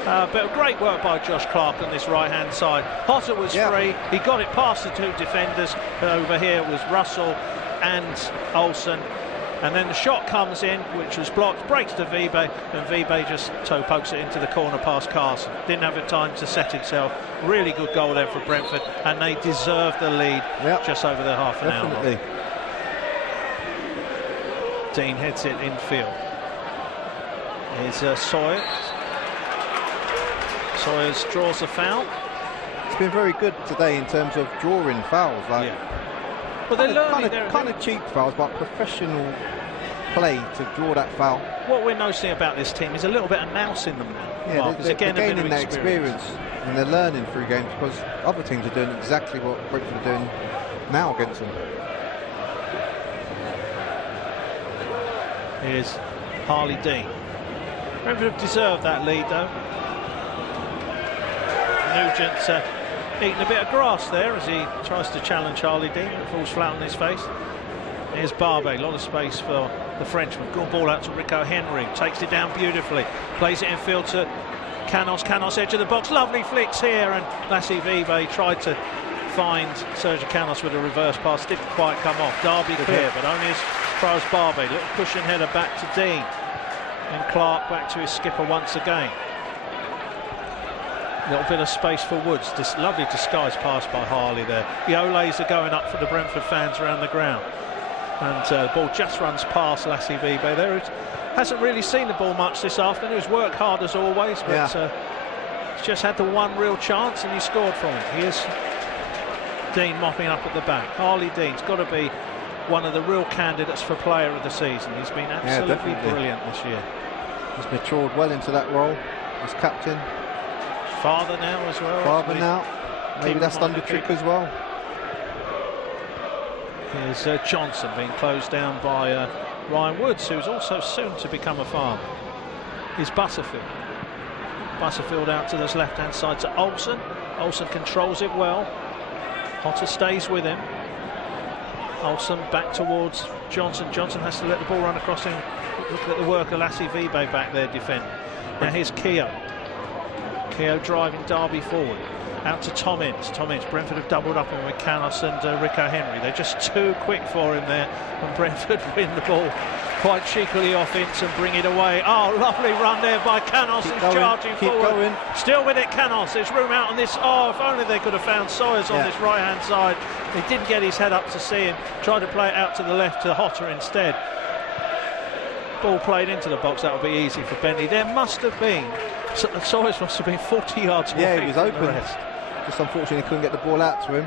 but great work by Josh Clark on this right-hand side. Potter was free, he got it past the 2 defenders. Over here was Russell and Olsen. And then the shot comes in, which was blocked, breaks to Vibe, and Vibe just toe pokes it into the corner past Carson. Didn't have the time to set itself. Really good goal there for Brentford, and they deserve the lead just over the half an hour. Dean heads it infield. Here's Sawyers. Sawyers draws a foul. It's been very good today in terms of drawing fouls. Like, well, they're kind of cheap fouls, but professional play to draw that foul. What we're noticing about this team is a little bit of nous in them. Yeah, they're gaining their experience, and they're learning through games, because other teams are doing exactly what Brentford are doing now against them. Here's Harley Dean. Brentford have deserved that lead though. Nugent eating a bit of grass there as he tries to challenge Harley Dean, but falls flat on his face. Here's Barbe, a lot of space for the Frenchman. Good ball out to Rico Henry, takes it down beautifully, plays it in field to Canos. Canos edge of the box, lovely flicks here, and Lassie Vibe tried to find Sergio Canos with a reverse pass, didn't quite come off. Derby clear, but only as far as Barbe. Little cushion header back to Dean, and Clark back to his skipper once again. Little bit of space for Woods. This lovely disguised pass by Harley there. The Olays are going up for the Brentford fans around the ground. And the ball just runs past Lassie Vibe. There hasn't really seen the ball much this afternoon. He's worked hard as always, but he's just had the one real chance and he scored from it. Here's Dean mopping up at the back. Harley Dean's got to be one of the real candidates for player of the season. He's been absolutely brilliant this year. He's matured well into that role as captain. Father now as well. Father now. Maybe that's done the trick as well. Here's Johnson being closed down by Ryan Woods, who's also soon to become a father. Here's Butterfield. Butterfield out to this left-hand side to Olsen. Olsen controls it well. Hotter stays with him. Olsen back towards Johnson. Johnson has to let the ball run across him. Look at the work of Lassie Vibe back there defending. Now here's Keogh. Keogh driving Derby forward. Out to Tom Ince. Tom Ince. Brentford have doubled up him with Canos and Rico Henry. They're just too quick for him there, and Brentford win the ball quite cheekily off Ince and bring it away. Oh, lovely run there by Canos. He's charging forward. Still with it, Canos. There's room out on this. Oh, if only they could have found Sawyers on this right-hand side. He didn't get his head up to see him. Tried to play it out to the left to Hotter instead. Ball played into the box. That would be easy for Bentley. There must have been Sawyers must have been 40 yards away. Yeah, he was from open. the rest. Just unfortunately couldn't get the ball out to him.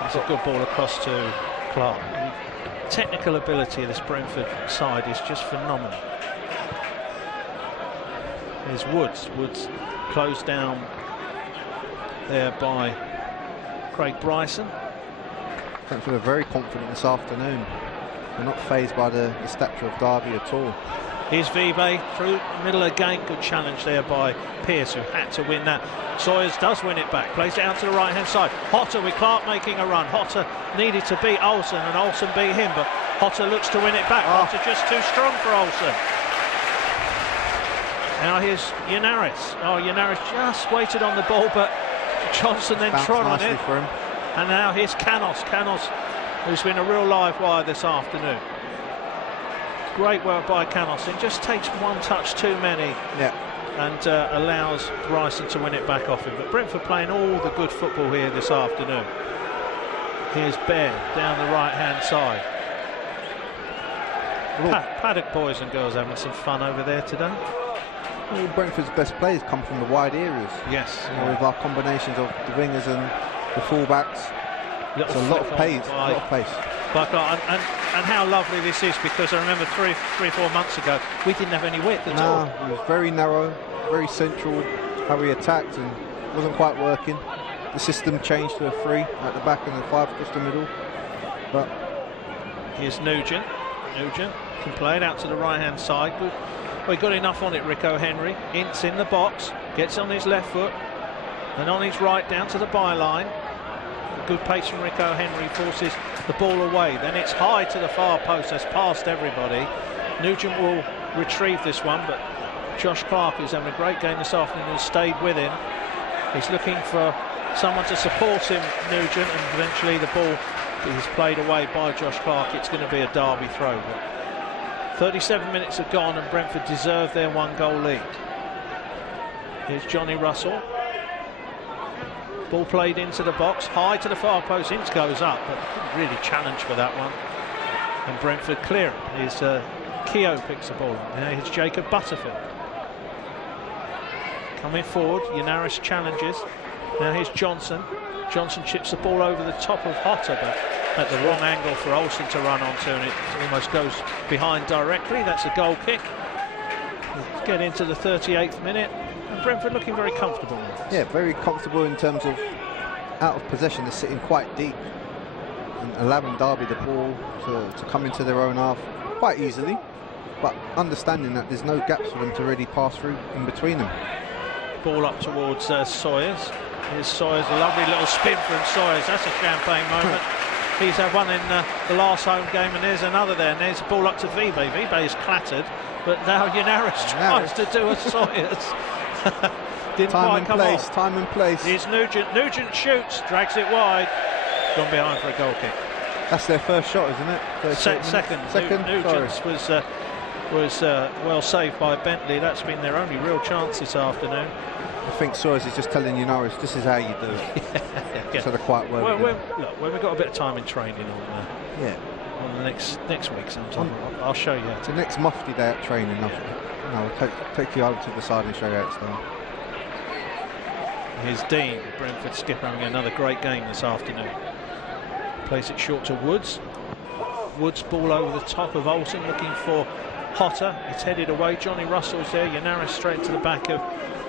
That's a good ball across to Clark. The technical ability of this Brentford side is just phenomenal. There's Woods. Woods closed down there by Craig Bryson. Brentford are very confident this afternoon. They're not fazed by the stature of Derby at all. Here's Vibe through the middle again. Good challenge there by Pearce, who had to win that. Sawyers does win it back. Plays it out to the right-hand side. Hotter with Clark making a run. Hotter needed to beat Olsen, and Olsen beat him, but Hotter looks to win it back. Hotter just too strong for Olsen. Now here's Yenaris. Oh, Yenaris just waited on the ball, but Johnson then trod on it. For him. And now here's Canos. Canos, who's been a real live wire this afternoon. Great work by Canos. It just takes one touch too many. Yeah. And allows Bryson to win it back off him. But Brentford playing all the good football here this afternoon. Here's Bear down the right-hand side. Paddock boys and girls having some fun over there today. All Brentford's best players come from the wide areas. Yes. With our combinations of the wingers and the fullbacks. It's a lot of pace. A lot of pace. But, and how lovely this is, because I remember three or 4 months ago we didn't have any width at all. It was very narrow, very central how we attacked, and wasn't quite working. The system changed to a 3 at the back and a 5 across the middle. But here's Nugent. Nugent can play it out to the right-hand side. Good. Well, he got enough on it, Rico Henry. Ince in the box, gets on his left foot, and on his right down to the byline. Good pace from Rico Henry, forces the ball away. Then it's high to the far post, that's past everybody. Nugent will retrieve this one, but Josh Clark, who's having a great game this afternoon, has stayed with him. He's looking for someone to support him, Nugent, and eventually the ball is played away by Josh Clark. It's going to be a Derby throw. But 37 minutes have gone and Brentford deserve their 1-goal lead. Here's Johnny Russell. Ball played into the box, high to the far post. Ince goes up, but didn't really challenge for that one. And Brentford clear it. Here's Keogh picks the ball up. Now here's Jacob Butterfield. Coming forward, Yenaris challenges. Now here's Johnson. Johnson chips the ball over the top of Hotter, but at the wrong angle for Olsen to run onto, and it almost goes behind directly. That's a goal kick. We'll get into the 38th minute. And Brentford looking very comfortable with this. Yeah, very comfortable in terms of out of possession. They're sitting quite deep and allowing Derby the ball to come into their own half quite easily, but understanding that there's no gaps for them to really pass through in between them. Ball up towards Sawyers. Here's Sawyers, a lovely little spin from Sawyers. That's a champagne moment. He's had one in the last home game, and there's another there. And there's a ball up to Vibe. Vibe is clattered, but now Yenaris tries to do a Sawyers. Didn't quite come off. Time and place. Here's Nugent. Nugent shoots, drags it wide. Gone behind for a goal kick. That's their first shot, isn't it? Second. Nugent's was well saved by Bentley. That's been their only real chance this afternoon. I think Sawyers is just telling Yenaris, this is how you do it. Yeah. So they're quite well. Look, when we've got a bit of time in training on the next week sometime, I'll show you. It's the next Mufti day at training. I'll take you over to the side and show you how it's done. Here's Dean, the Brentford skipper, having another great game this afternoon. Plays it short to Woods. Woods ball over the top of Olsen, looking for Hotter. It's headed away. Johnny Russell's there. Yenaris straight to the back of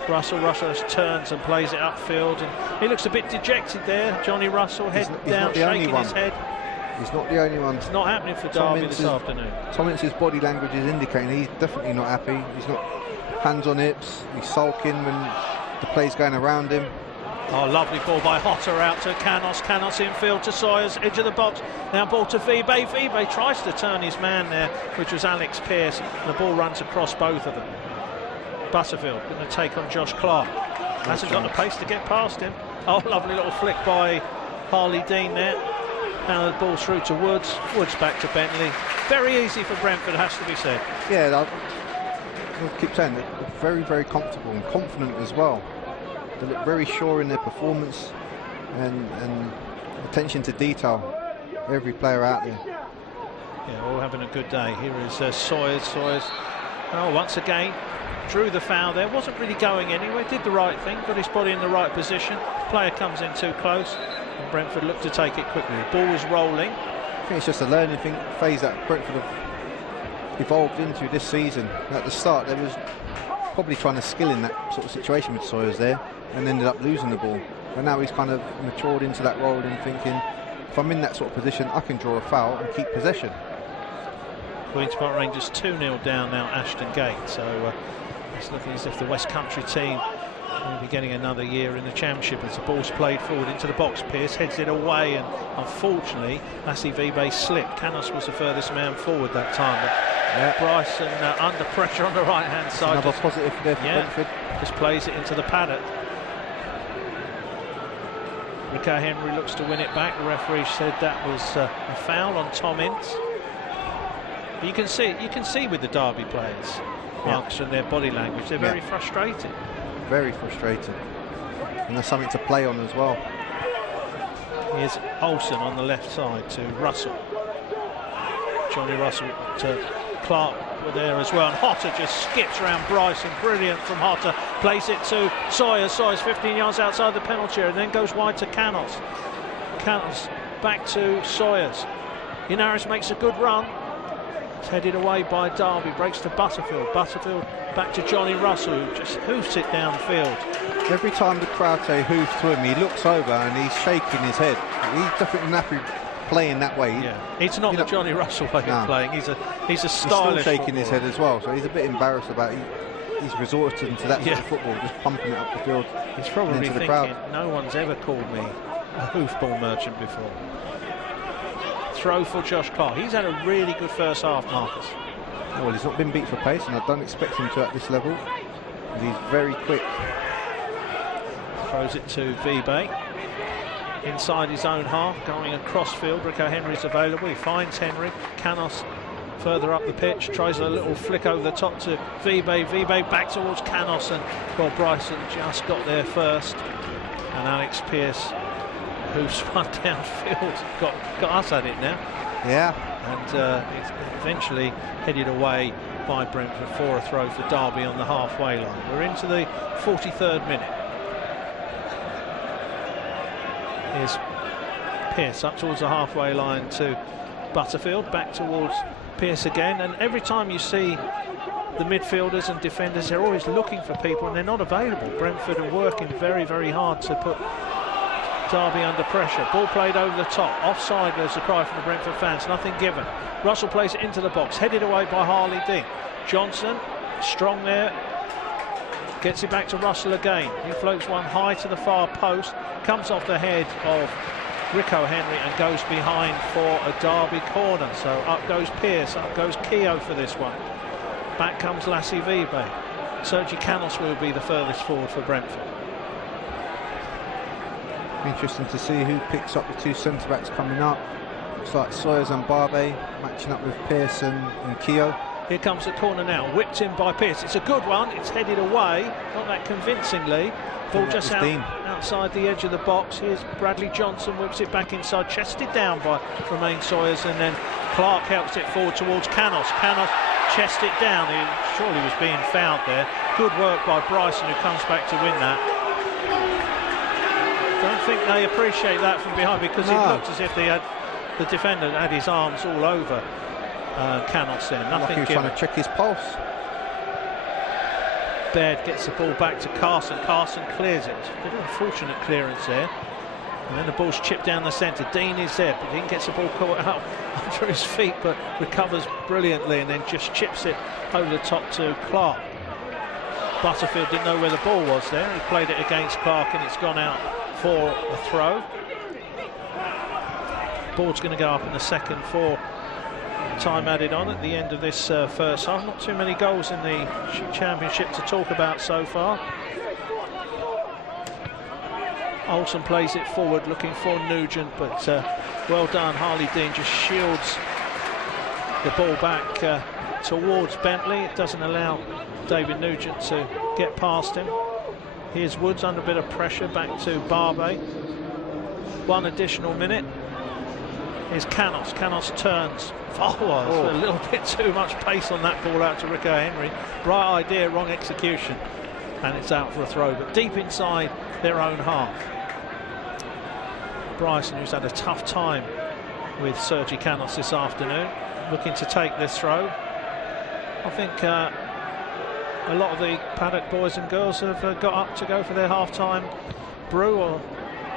Russell. Russell turns and plays it upfield, and he looks a bit dejected there. Johnny Russell, head down, shaking his head. He's not the only one. It's not happening for Derby this afternoon. Tom Ince's body language is indicating he's definitely not happy. He's not hands on hips. He's sulking when the play's going around him. Oh, lovely ball by Hotter out to Canos. Canos infield to Sawyers, edge of the box. Now ball to Vibe. Vibe tries to turn his man there, which was Alex Pearce. The ball runs across both of them. Butterfield going to take on Josh Clark. Hasn't got the pace to get past him. Oh, lovely little flick by Harley Dean there. Now the ball through to Woods. Woods back to Bentley. Very easy for Brentford, has to be said. Yeah, I keep saying they're very, very comfortable and confident as well. They look very sure in their performance and attention to detail. Every player out there. Yeah, all having a good day. Here is Sawyers. Sawyers Oh, once again, drew the foul there. Wasn't really going anywhere. Did the right thing. Got his body in the right position. Player comes in too close. And Brentford looked to take it quickly. The ball was rolling. I think it's just a learning phase that Brentford have evolved into this season. At the start, there was probably trying to skill in that sort of situation with Sawyers there, and ended up losing the ball. And now he's kind of matured into that role and thinking, if I'm in that sort of position, I can draw a foul and keep possession. Queen's Park Rangers 2-0 down now, Ashton Gate. So it's looking as if the West Country team will be getting another year in the Championship as the ball's played forward into the box. Pearce heads it away, and unfortunately Lassie Vibe slipped. Canos was the furthest man forward that time, but Bryson under pressure on the right hand side. Another positive there for Brentford. Just plays it into the paddock. Rico Henry looks to win it back. The referee said that was a foul on Tom Ince. You can see with the Derby players, Marks, and their body language, they're very frustrated. Very frustrated, and there's something to play on as well. Here's Olsen on the left side to Russell. Johnny Russell to Clark were there as well, and Hotter just skips around Bryson. Brilliant from Hotter. Plays it to Sawyers. Sawyers 15 yards outside the penalty area, and then goes wide to Canos. Canos back to Sawyers. Inaris makes a good run. It's headed away by Derby, breaks to Butterfield. Butterfield back to Johnny Russell, who just hoofs it downfield. Every time the crowd say hoof to him, he looks over and he's shaking his head. He's definitely nappy playing that way. Yeah, it's not the Johnny Russell way of playing. He's a stylish. He's still shaking his head as well, so he's a bit embarrassed about it. He's resorted to that sort of football, just pumping it up the field. He's probably thinking, no one's ever called me a hoofball merchant before. Throw for Josh Clark. He's had a really good first half, Marcus. Well, he's not been beat for pace, and I don't expect him to at this level. He's very quick. Throws it to Vibe. Inside his own half, going across field. Rico Henry's available. He finds Henry. Canos further up the pitch. Tries a little flick over the top to Vibe. Vibe back towards Canos, and well, Bryson just got there first. And Alex Pearce, who spun downfield, got us at it now. Yeah. And it's eventually headed away by Brentford for a throw for Derby on the halfway line. We're into the 43rd minute. Here's Pearce up towards the halfway line to Butterfield, back towards Pearce again, and every time you see the midfielders and defenders, they're always looking for people and they're not available. Brentford are working very, very hard to put Derby under pressure. Ball played over the top. Offside goes the cry from the Brentford fans. Nothing given. Russell plays it into the box. Headed away by Harley Dean. Johnson, strong there. Gets it back to Russell again. He floats one high to the far post. Comes off the head of Rico Henry and goes behind for a Derby corner. So up goes Pearce. Up goes Keogh for this one. Back comes Lassie Vibe. Sergi Canos will be the furthest forward for Brentford. Interesting to see who picks up the two centre-backs coming up. Looks like Sawyers and Barbe matching up with Pearce and Keogh. Here comes the corner now, whipped in by Pearce. It's a good one, it's headed away, not that convincingly. Ball just outside the edge of the box. Here's Bradley Johnson, whips it back inside, chested down by Romain Sawyers, and then Clark helps it forward towards Canos. Canos chests it down. He surely was being fouled there. Good work by Bryson, who comes back to win that. Don't think they appreciate that from behind, because it looked as if the defender had his arms all over Canos there. Nothing given. He was trying to check his pulse. Baird gets the ball back to Carson. Carson clears it. A bit of unfortunate clearance there. And then the ball's chipped down the centre. Dean is there, but Dean gets the ball caught out under his feet, but recovers brilliantly and then just chips it over the top to Clark. Butterfield didn't know where the ball was there. He played it against Clark and it's gone out for a throw. Ball's going to go up in the second for time added on at the end of this first half. Not too many goals in the Championship to talk about so far. Olsen plays it forward looking for Nugent, but well done. Harley Dean just shields the ball back towards Bentley. It doesn't allow David Nugent to get past him. Here's Woods under a bit of pressure, back to Barbe. One additional minute. Here's Canos. Canos turns. A little bit too much pace on that ball out to Rico Henry. Bright idea, wrong execution. And it's out for a throw, but deep inside their own half. Bryson, who's had a tough time with Sergi Canos this afternoon, looking to take this throw. I think a lot of the paddock boys and girls have got up to go for their half-time brew or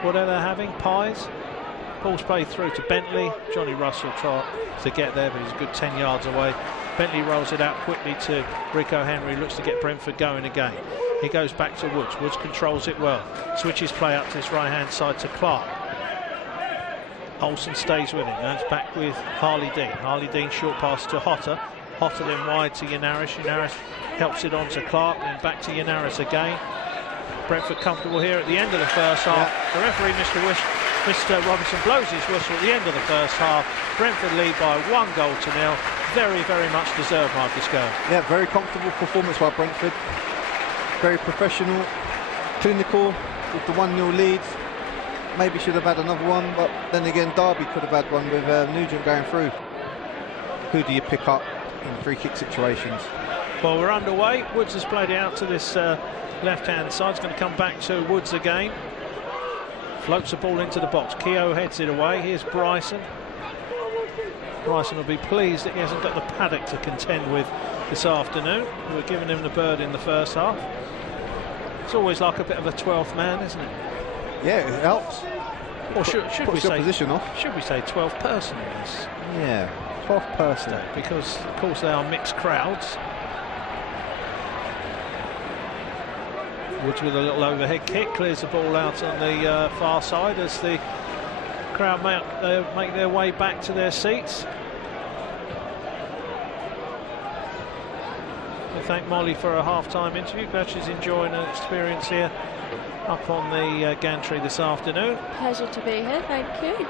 whatever they're having, pies. Ball's played through to Bentley. Johnny Russell tried to get there, but he's a good 10 yards away. Bentley rolls it out quickly to Rico Henry, looks to get Brentford going again. He goes back to Woods. Woods controls it well. Switches play up to his right-hand side to Clark. Olsen stays with him. That's back with Harley Dean. Harley Dean short pass to Hotter. Hotter then wide to Yanaris. Yanaris helps it on to Clark, then back to Yanaris again. Brentford comfortable here at the end of the first half. The referee, Mr. Robinson, blows his whistle at the end of the first half. Brentford lead by 1-0. Very, very much deserved, Marcus Gale. Yeah, very comfortable performance by Brentford. Very professional, clinical with the 1-0 lead. Maybe should have had another one, but then again Derby could have had one with Nugent going through. Who do you pick up in free kick situations? Well, we're underway. Woods has played it out to this left-hand side. It's going to come back to Woods again. Floats the ball into the box. Keogh heads it away. Here's Bryson. Bryson will be pleased that he hasn't got the paddock to contend with this afternoon. We were giving him the bird in the first half. It's always like a bit of a 12th man, isn't it? Yeah, it helps. Or should we say position off? Should we say 12th person in this? Yeah, 12th person. Because of course they are mixed crowds. Woods with a little overhead kick clears the ball out on the far side as the crowd make their way back to their seats. We thank Molly for a half-time interview. Glad she's enjoying her experience here up on the gantry this afternoon. Pleasure to be here, thank you.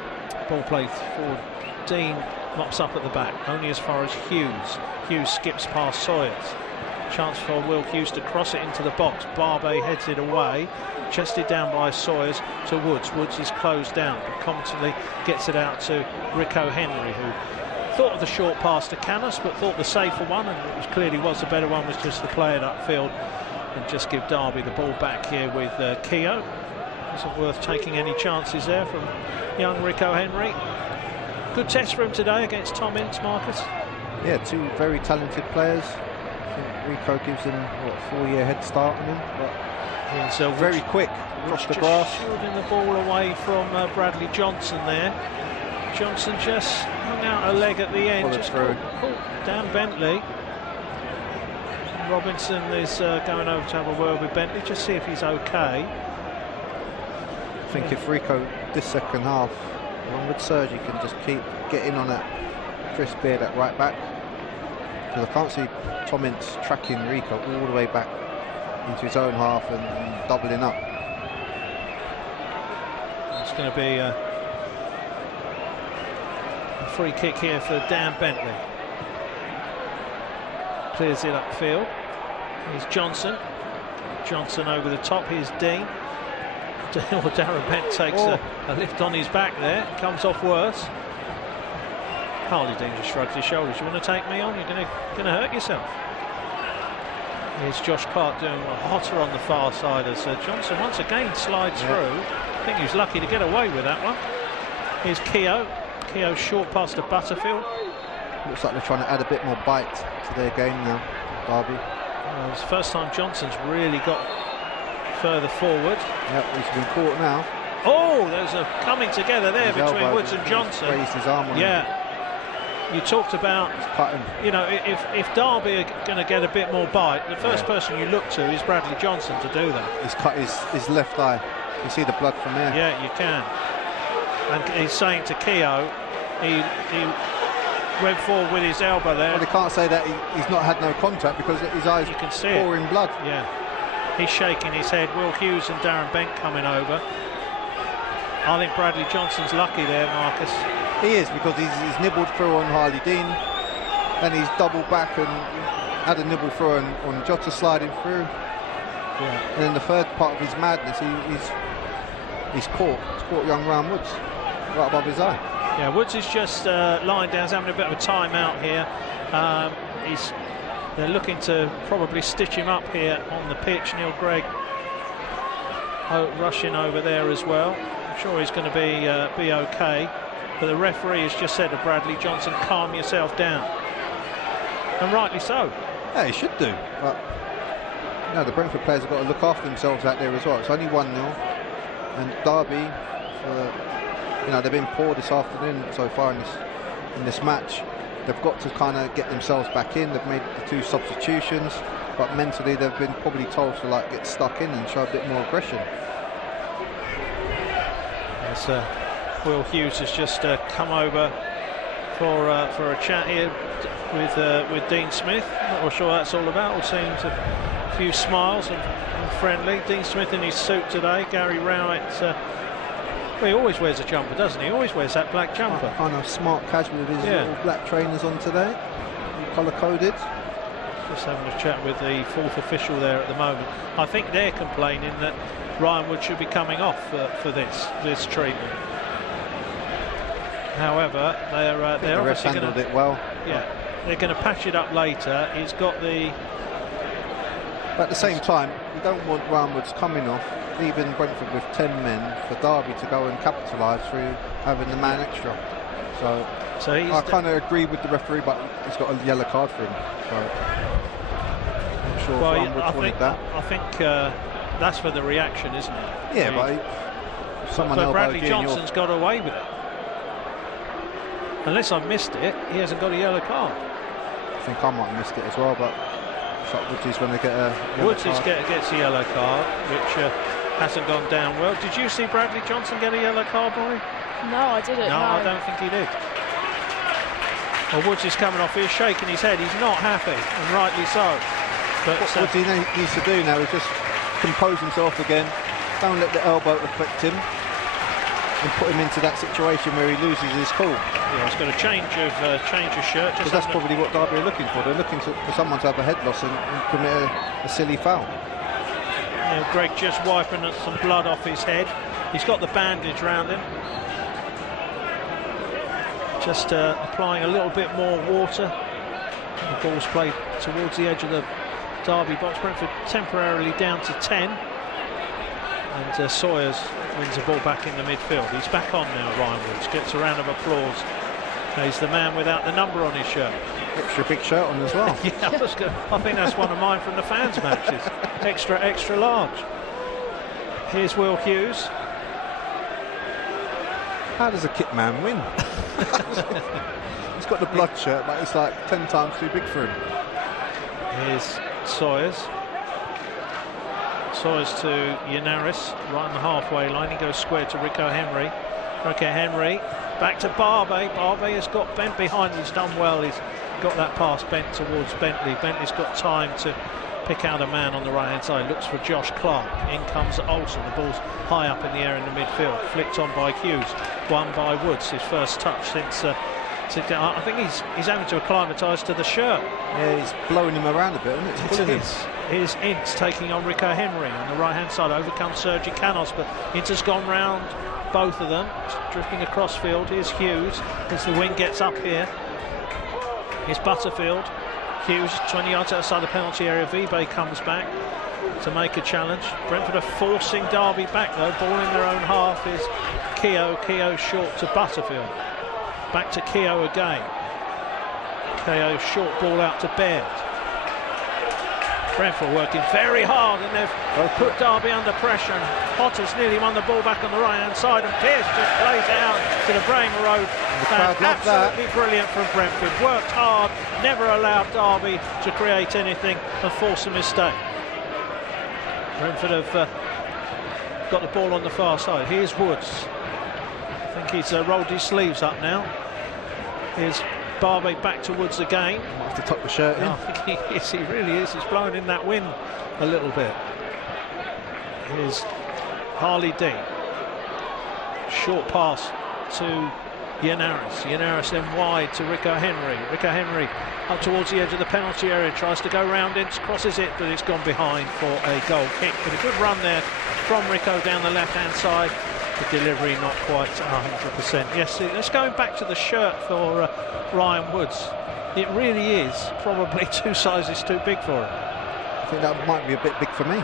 Ball played forward. Dean mops up at the back, only as far as Hughes. Hughes skips past Sawyers. Chance for Will Hughes to cross it into the box. Barbe heads it away, chested down by Sawyers to Woods. Woods is closed down, but competently gets it out to Rico Henry, who thought of the short pass to Canos, but thought the safer one, and it clearly was the better one, was just to play it upfield and just give Derby the ball back here with Keogh. Isn't worth taking any chances there from young Rico Henry. Good test for him today against Tom Ince, Marcus. Yeah, two very talented players. I think Rico gives him what, 4-year head start on him, but he's very quick across the grass. Shielding the ball away from Bradley Johnson there. Johnson just hung out a leg at the end. Just caught Dan Bentley. Robinson is going over to have a word with Bentley, just see if he's okay. I think if Rico this second half, along with Sergi, can just keep getting on that Chris Beard at right back, because I can't see Tom Ince tracking Rico all the way back into his own half and doubling up. It's going to be a free kick here for Dan Bentley. Clears it upfield. Here's Johnson. Johnson over the top. Here's Dean. Darren Bent takes a lift on his back there. Comes off worse. Harley Dean just shrugs his shoulders. You want to take me on? You're going to hurt yourself. Here's Josh Clark doing Hotter on the far side as Johnson once again slides through. I think he was lucky to get away with that one. Here's Keogh. Keogh short pass to Butterfield. Looks like they're trying to add a bit more bite to their game now, Derby. It's the first time Johnson's really got further forward. Yep, he's been caught now. Oh, there's a coming together there between Woods and Johnson. Raised his arm on him. You talked about, you know, if Derby are going to get a bit more bite, the first person you look to is Bradley Johnson to do that. He's cut his left eye. You see the blood from there. Yeah, you can. And he's saying to Keogh, he went forward with his elbow there. Well, they can't say that he's not had no contact because his eyes you can see pouring blood. Yeah, he's shaking his head. Will Hughes and Darren Bent coming over. I think Bradley Johnson's lucky there, Marcus. He is, because he's nibbled through on Harley Dean, then he's doubled back and had a nibble through on Jota sliding through. Yeah. And in the third part of his madness, he's caught young Ryan Woods right above his eye. Yeah, Woods is just lying down, he's having a bit of a time-out here. They're looking to probably stitch him up here on the pitch. Neil Gregg rushing over there as well. I'm sure he's going to be okay. But the referee has just said to Bradley Johnson, calm yourself down. And rightly so. Yeah, he should do. But no, the Brentford players have got to look after themselves out there as well. It's only 1-0. And Derby, they've been poor this afternoon so far in this match. They've got to kind of get themselves back in. They've made the 2 substitutions, but mentally they've been probably told to get stuck in and show a bit more aggression. Yes, Will Hughes has just come over for a chat here with Dean Smith. Not sure what that's all about. All seems a few smiles and friendly. Dean Smith in his suit today. Gary Rowett. Well, he always wears a jumper, doesn't he? He always wears that black jumper. Kind of smart casual with his little black trainers on today, colour-coded. Just having a chat with the 4th official there at the moment. I think they're complaining that Ryan Wood should be coming off for this treatment. However, they're obviously going to handled it well. Yeah, they're going to patch it up later. He's got the. But at the same time, you don't want Ryan Woods coming off, leaving Brentford with 10 men for Derby to go and capitalise through having the man extra. So I kind of agree with the referee, but he's got a yellow card for him. So I'm not sure if Ryan Woods wanted that. I think that's for the reaction, isn't it? Yeah, but someone but Bradley Johnson's got away with it. Unless I've missed it, he hasn't got a yellow card. I think I might have missed it as well, but Woods is when they get a yellow card. Gets a yellow card, which hasn't gone down well. Did you see Bradley Johnson get a yellow card, Bonnie? No, I didn't. No, I don't think he did. Well, Woods is coming off. He's shaking his head. He's not happy, and rightly so. But what he needs to do now is just compose himself again. Don't let the elbow affect him and put him into that situation where he loses his cool. Yeah, he's got a change of shirt. Because that's probably what Derby are looking for. They're looking for someone to have a head loss and commit a silly foul. Yeah, Greg just wiping some blood off his head. He's got the bandage round him. Just applying a little bit more water. The ball's played towards the edge of the Derby box. Brentford temporarily down to 10. And Sawyers wins the ball back in the midfield. He's back on now, Ryan Woods. Gets a round of applause. He's the man without the number on his shirt. Extra big shirt on as well. Yeah, I think that's one of mine from the fans' matches. Extra large. Here's Will Hughes. How does a kit man win? He's got the blood shirt, but it's like 10 times too big for him. Here's Sawyers. Sawyers to Yanaris, right on the halfway line. He goes square to Rico Henry. Rico Henry back to Barbe. Barbe has got bent behind. He's done well. He's got that pass bent towards Bentley. Bentley's got time to pick out a man on the right hand side. Looks for Josh Clark. In comes Olsen. The ball's high up in the air in the midfield. Flicked on by Hughes. Won by Woods. His first touch since. I think he's having to acclimatise to the shirt. Yeah, he's blowing him around a bit, isn't it? It's pulling him. Here's Ince taking on Rico Henry on the right hand side. Overcomes Sergi Canos, but Ince has gone round both of them, drifting across field. Here's Hughes as the wing gets up here. Here's Butterfield. Hughes 20 yards outside the penalty area. Vibe comes back to make a challenge. Brentford are forcing Derby back though. Ball in their own half is Keogh. Keogh short to Butterfield. Back to Keogh again. Keogh short ball out to Baird. Brentford working very hard and they've put Derby under pressure. And Potter's nearly won the ball back on the right hand side and Pearce just plays it out to the Brain Road. Absolutely brilliant from Brentford. Worked hard, never allowed Derby to create anything and force a mistake. Brentford have got the ball on the far side. Here's Woods. I think he's rolled his sleeves up now. Here's Barbe back to Woods again. Might have to tuck the shirt in. I think he really is. He's blowing in that wind a little bit. Here's Harley D. Short pass to Yanaris. Yanaris then wide to Rico Henry. Rico Henry up towards the edge of the penalty area. Tries to go round it, crosses it, but it's gone behind for a goal kick. But a good run there from Rico down the left-hand side. The delivery not quite 100%. Yes, let's go back to the shirt for Ryan Woods. It really is probably 2 sizes too big for him. I think that might be a bit big for me.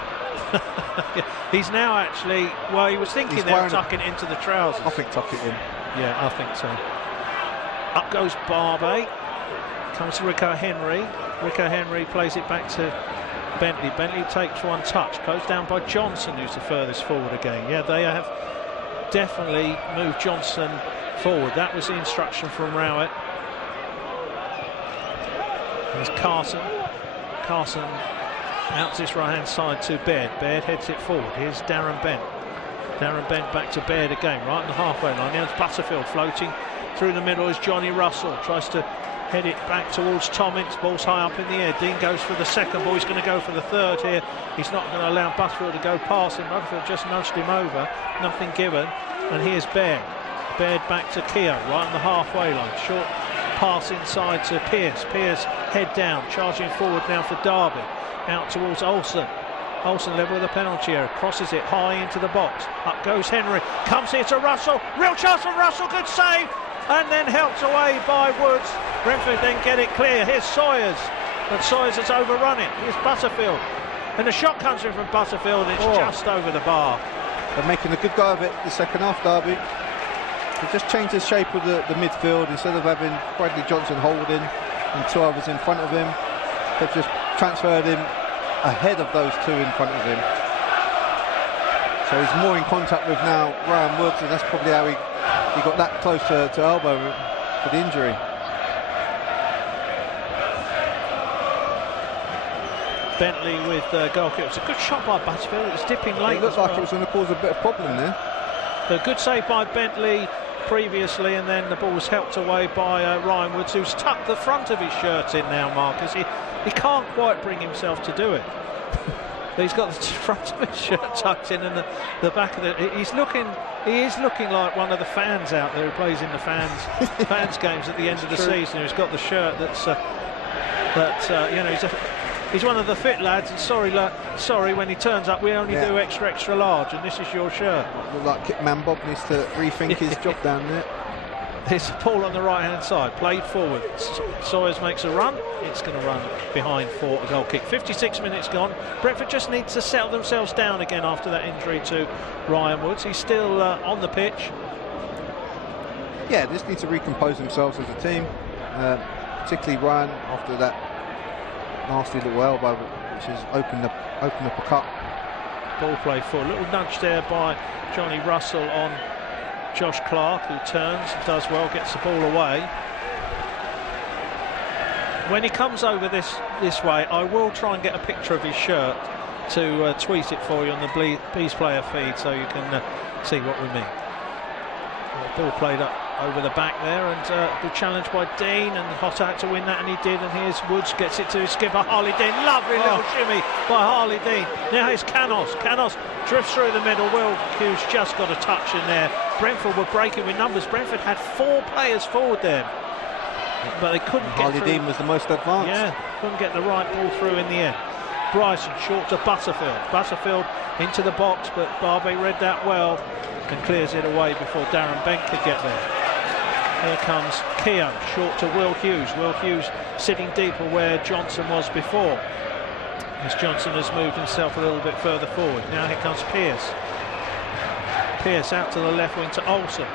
He's now actually, well, he was thinking they'll tuck it into the trousers. I think tuck it in. Yeah, I think so. Up goes Barbe. Comes to Rico Henry. Rico Henry plays it back to Bentley. Bentley takes one touch. Goes down by Johnson, who's the furthest forward again. Yeah, they have definitely moved Johnson forward. That was the instruction from Rowett. There's Carson. Carson out to this right-hand side to Baird. Baird heads it forward. Here's Darren Bent. Darren Bent back to Baird again, right on the halfway line. There's Butterfield floating through the middle is Johnny Russell. Tries to head it back towards Tommins. Ball's high up in the air. Dean goes for the second ball. He's going to go for the third here. He's not going to allow Butterfield to go past him. Butterfield just nudged him over. Nothing given. And here's Baird. Baird back to Keogh, right on the halfway line. Short pass inside to Pearce. Pearce head down, charging forward now for Derby. Out towards Olsen. Olsen level with a penalty area. Crosses it high into the box. Up goes Henry. Comes here to Russell. Real chance from Russell. Good save. And then helped away by Woods. Brentford then get it clear. Here's Sawyers. But Sawyers has overrun it. Here's Butterfield. And the shot comes in from Butterfield. It's just over the bar. They're making a good go of it the second half, Derby. They just changed the shape of the midfield. Instead of having Bradley Johnson holding and 2 others in front of him, they've just transferred him ahead of those 2 in front of him. So he's more in contact with now Ryan Woods, and that's probably how he got that close to elbow for the injury. Bentley with goal kick. It was a good shot by Butterfield. It was dipping late. It looked like it was going to cause a bit of problem there. A good save by Bentley previously, and then the ball was helped away by Ryan Woods, who's tucked the front of his shirt in now, Marcus. He can't quite bring himself to do it. He's got the front of his shirt tucked in, and the back of it. He is looking like one of the fans out there who plays in the fans games at the end of the season. Who's got the shirt that's you know, he's one of the fit lads. And sorry, when he turns up, we only do extra large, and this is your shirt. Look like Kitman Bob needs to rethink his job down there. There's a ball on the right-hand side, played forward. Sawyers makes a run. It's going to run behind for a goal kick. 56 minutes gone. Brentford just need to settle themselves down again after that injury to Ryan Woods. He's still on the pitch. Yeah, they just need to recompose themselves as a team, particularly Ryan after that nasty little elbow, which has opened up a cut. Ball play forward. A little nudge there by Johnny Russell on Josh Clark, who turns, does well, gets the ball away. When he comes over this way, I will try and get a picture of his shirt to tweet it for you on the Bees Player feed, so you can see what we mean. Ball played up over the back there, and good challenge by Dean, and Hotter had to win that, and he did. And here's Woods, gets it to his skipper Harley Dean. Lovely little shimmy by Harley Dean. Now here's Canos. Canos drifts through the middle. Will Hughes just got a touch in there. Brentford were breaking with numbers. Brentford had 4 players forward there, but they couldn't get through. Harley Dean was the most advanced. Yeah, couldn't get the right ball through in the end. Bryson short to Butterfield. Butterfield into the box, but Barbe read that well and clears it away before Darren Bent could get there. Here comes Keogh, short to Will Hughes. Will Hughes sitting deeper where Johnson was before, as Johnson has moved himself a little bit further forward. Now here comes Pearce. Pearce out to the left wing to Olsen.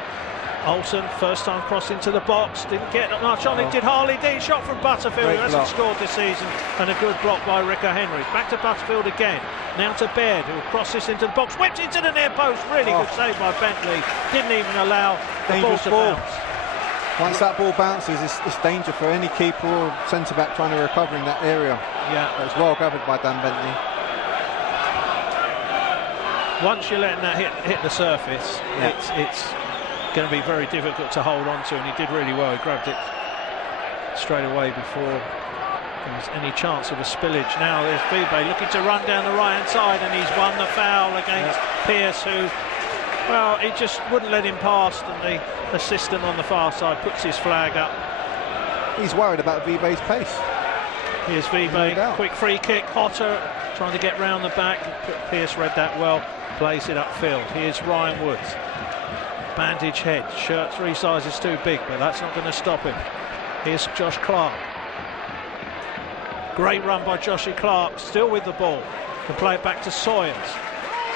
Olsen, first time cross into the box, didn't get much on it, did Harley Dean, shot from Butterfield, who hasn't scored this season, and a good block by Rico Henry. Back to Butterfield again, now to Baird, who will cross this into the box, whipped into the near post, really good save by Bentley, didn't even allow the ball to bounce. Once that ball bounces, it's danger for any keeper or centre-back trying to recover in that area. Yeah. That was well gathered by Dan Bentley. Once you're letting that hit the surface, it's going to be very difficult to hold on to, and he did really well. He grabbed it straight away before there was any chance of a spillage. Now there's Vibe looking to run down the right hand side, and he's won the foul against Pearce, who, well, he just wouldn't let him past, and the assistant on the far side puts his flag up. He's worried about Vibe's pace. Here's Vibe, quick free kick. Hotter trying to get round the back. Pearce read that well. Plays it upfield. Here's Ryan Woods. Bandage head, shirt 3 sizes too big, but that's not going to stop him. Here's Josh Clark. Great run by Joshy Clark, still with the ball. Can play it back to Sawyers.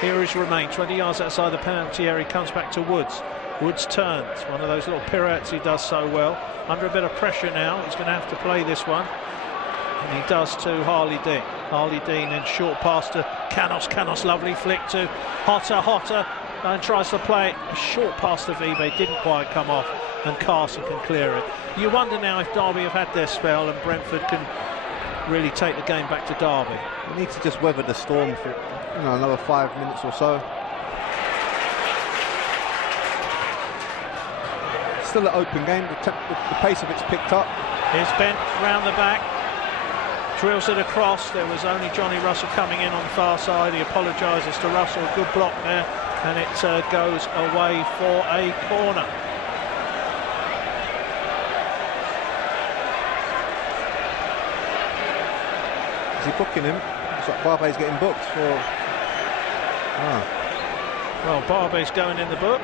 Here is Remain, 20 yards outside the penalty area. He comes back to Woods. Woods turns, one of those little pirouettes he does so well. Under a bit of pressure now, he's going to have to play this one. And he does to Harley Dean. Harley Dean then short pass to Canos. Canos, lovely flick to Hotter. And tries to play it. A short pass to Vibe, didn't quite come off. And Carson can clear it. You wonder now if Derby have had their spell and Brentford can really take the game back to Derby. We need to just weather the storm for another 5 minutes or so. Still an open game. The pace of it's picked up. Here's Bent round the back. Drills it across. There was only Johnny Russell coming in on the far side. He apologises to Russell. Good block there. And it goes away for a corner. Is he booking him? Looks like Barbe's getting booked for... Well, Barbe's going in the book.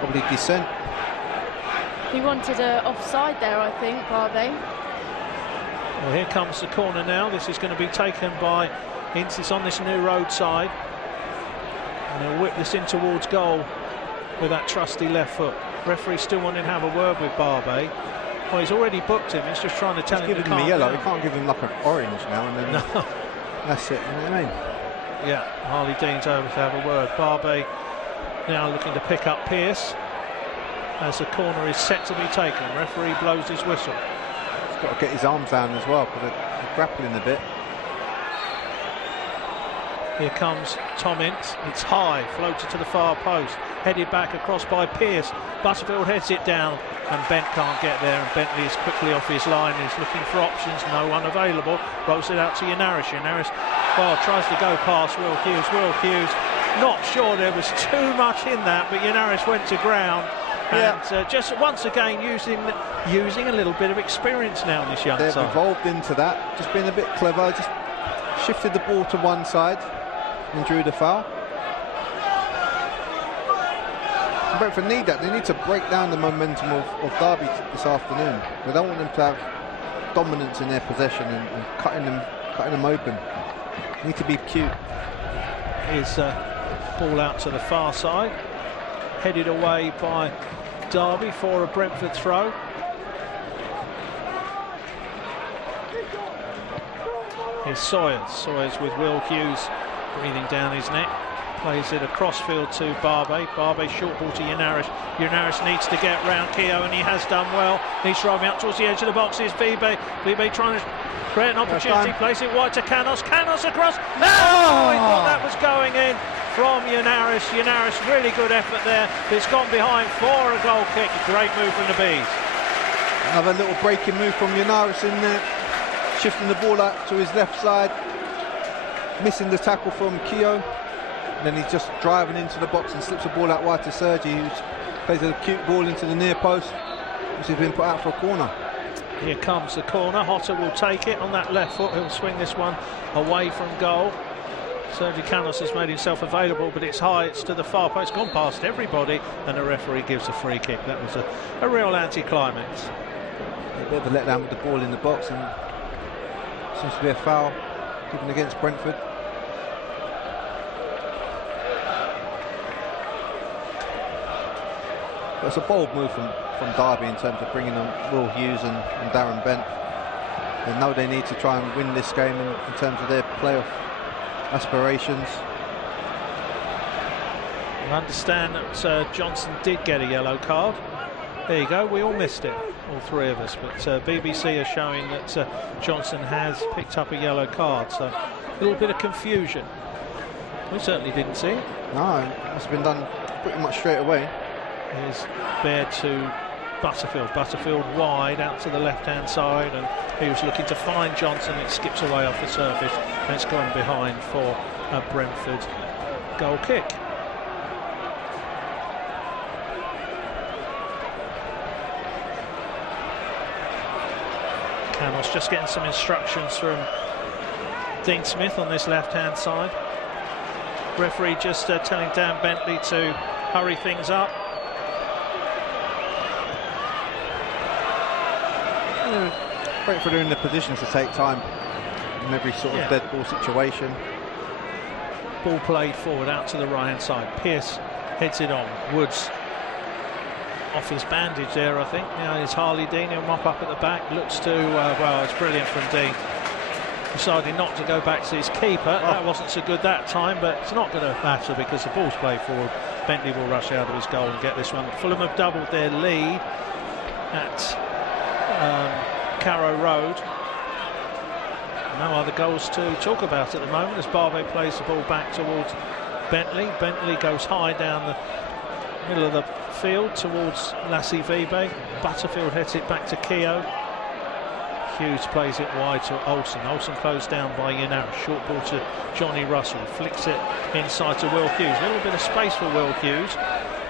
Probably dissent. He wanted a offside there, I think, Barbe. Well, here comes the corner now. This is going to be taken by Ince. It's on this new roadside. And he'll whip this in towards goal with that trusty left foot. Referee still wanting to have a word with Barbe. Well, he's already booked him. He's just trying to tell him giving him a yellow. He can't give him like an orange now and then. No. That's it, you know what I mean? Yeah, Harley Dean's over to have a word. Barbe now looking to pick up Pearce as the corner is set to be taken. Referee blows his whistle. He's got to get his arms down as well because they're grappling a bit. Here comes Tom Ince. It's high, floated to the far post, headed back across by Pearce. Butterfield heads it down and Bent can't get there, and Bentley is quickly off his line. He's looking for options, no one available. Rolls it out to Yanarish. Yanarish tries to go past Will Hughes. Will Hughes, not sure there was too much in that, but Yanarish went to ground. And just once again using a little bit of experience now in this young side. They've evolved into that, just being a bit clever, just shifted the ball to one side and drew the foul. Brentford need that. They need to break down the momentum of Derby this afternoon. They don't want them to have dominance in their possession and cutting them open. They need to be cute. Here's ball out to the far side, headed away by Derby for a Brentford throw. Here's Sawyers with Will Hughes breathing down his neck. Plays it across field to Barbe. Barbe short ball to Yanarish. Yanarish needs to get round Keogh, and he has done well. He's driving out towards the edge of the box. Here's Vibe. Vibe trying to create an opportunity. Place it wide to Canos. Canos across. No! He thought that was going in from Yanarish. Yanarish, really good effort there. It's gone behind for a goal kick. A great move from the Bees. Another little breaking move from Yanarish in there. Shifting the ball out to his left side. Missing the tackle from Keogh. And then he's just driving into the box and slips the ball out wide to Sergi, who plays a cute ball into the near post, which has been put out for a corner. Here comes the corner. Hotter will take it on that left foot. He'll swing this one away from goal. Sergi Canos has made himself available, but it's high. It's to the far post. It's gone past everybody, and the referee gives a free kick. That was a real anti-climax. A bit of a letdown with the ball in the box, and seems to be a foul given against Brentford. But it's a bold move from Derby in terms of bringing on Will Hughes and Darren Bent. They know they need to try and win this game in terms of their playoff aspirations. I understand that Johnson did get a yellow card. There you go, we all missed it, all three of us, but BBC are showing that Johnson has picked up a yellow card, so a little bit of confusion. We certainly didn't see it. No, it must have been done pretty much straight away. Here's Baird to Butterfield. Butterfield wide out to the left-hand side, and he was looking to find Johnson. It skips away off the surface, and it's gone behind for a Brentford goal kick. Campbell's just getting some instructions from Dean Smith on this left-hand side. Referee just telling Dan Bentley to hurry things up. Brentford are in the position to take time in every sort of dead ball situation. Ball played forward out to the right hand side. Pearce heads it on. Woods off his bandage there, I think. Now it's Harley Dean. He'll mop up at the back. Looks to well, it's brilliant from Dean. Deciding not to go back to his keeper. That wasn't so good that time, but it's not going to matter because the ball's played forward. Bentley will rush out of his goal and get this one. Fulham have doubled their lead at Carrow Road. No other goals to talk about at the moment as Barbe plays the ball back towards Bentley. Bentley goes high down the middle of the field towards Lassie Vibe. Butterfield heads it back to Keogh. Hughes plays it wide to Olsen. Olsen closed down by Yanara. Short ball to Johnny Russell. Flicks it inside to Will Hughes. A little bit of space for Will Hughes,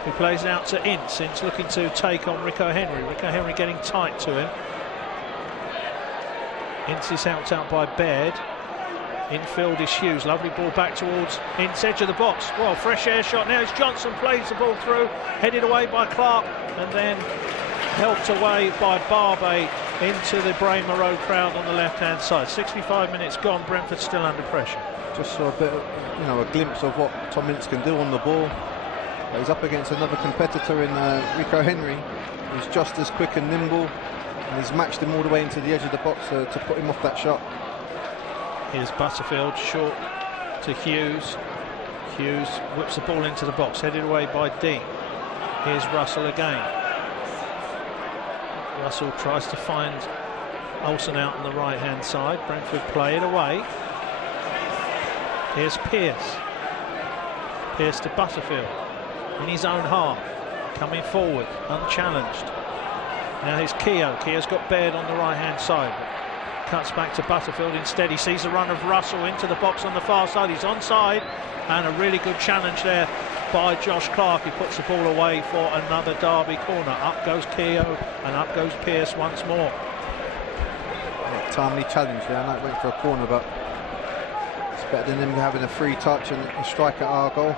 who plays it out to Ince. Ince looking to take on Rico Henry. Rico Henry getting tight to him. Ince is helped out by Baird. Infield is Hughes. Lovely ball back towards Ince, edge of the box. Well, fresh air shot now as Johnson plays the ball through. Headed away by Clark and then helped away by Barbe into the Braemar Road crowd on the left-hand side. 65 minutes gone. Brentford still under pressure. Just saw a bit of, a glimpse of what Tom Ince can do on the ball. He's up against another competitor in Rico Henry, who's just as quick and nimble, and he's matched him all the way into the edge of the box to put him off that shot. Here's Butterfield, short to Hughes. Hughes whips the ball into the box, headed away by Dean. Here's Russell again. Russell tries to find Olsen out on the right-hand side. Brentford play it away. Here's Pearce. Pearce to Butterfield in his own half, coming forward, unchallenged. Now here's Keogh. Keogh's got Baird on the right-hand side. Cuts back to Butterfield. Instead he sees the run of Russell into the box on the far side. He's onside, and a really good challenge there by Josh Clark. He puts the ball away for another Derby corner. Up goes Keogh and up goes Pearce once more. Timely challenge there. I know it went for a corner, but it's better than him having a free touch and a strike at our goal.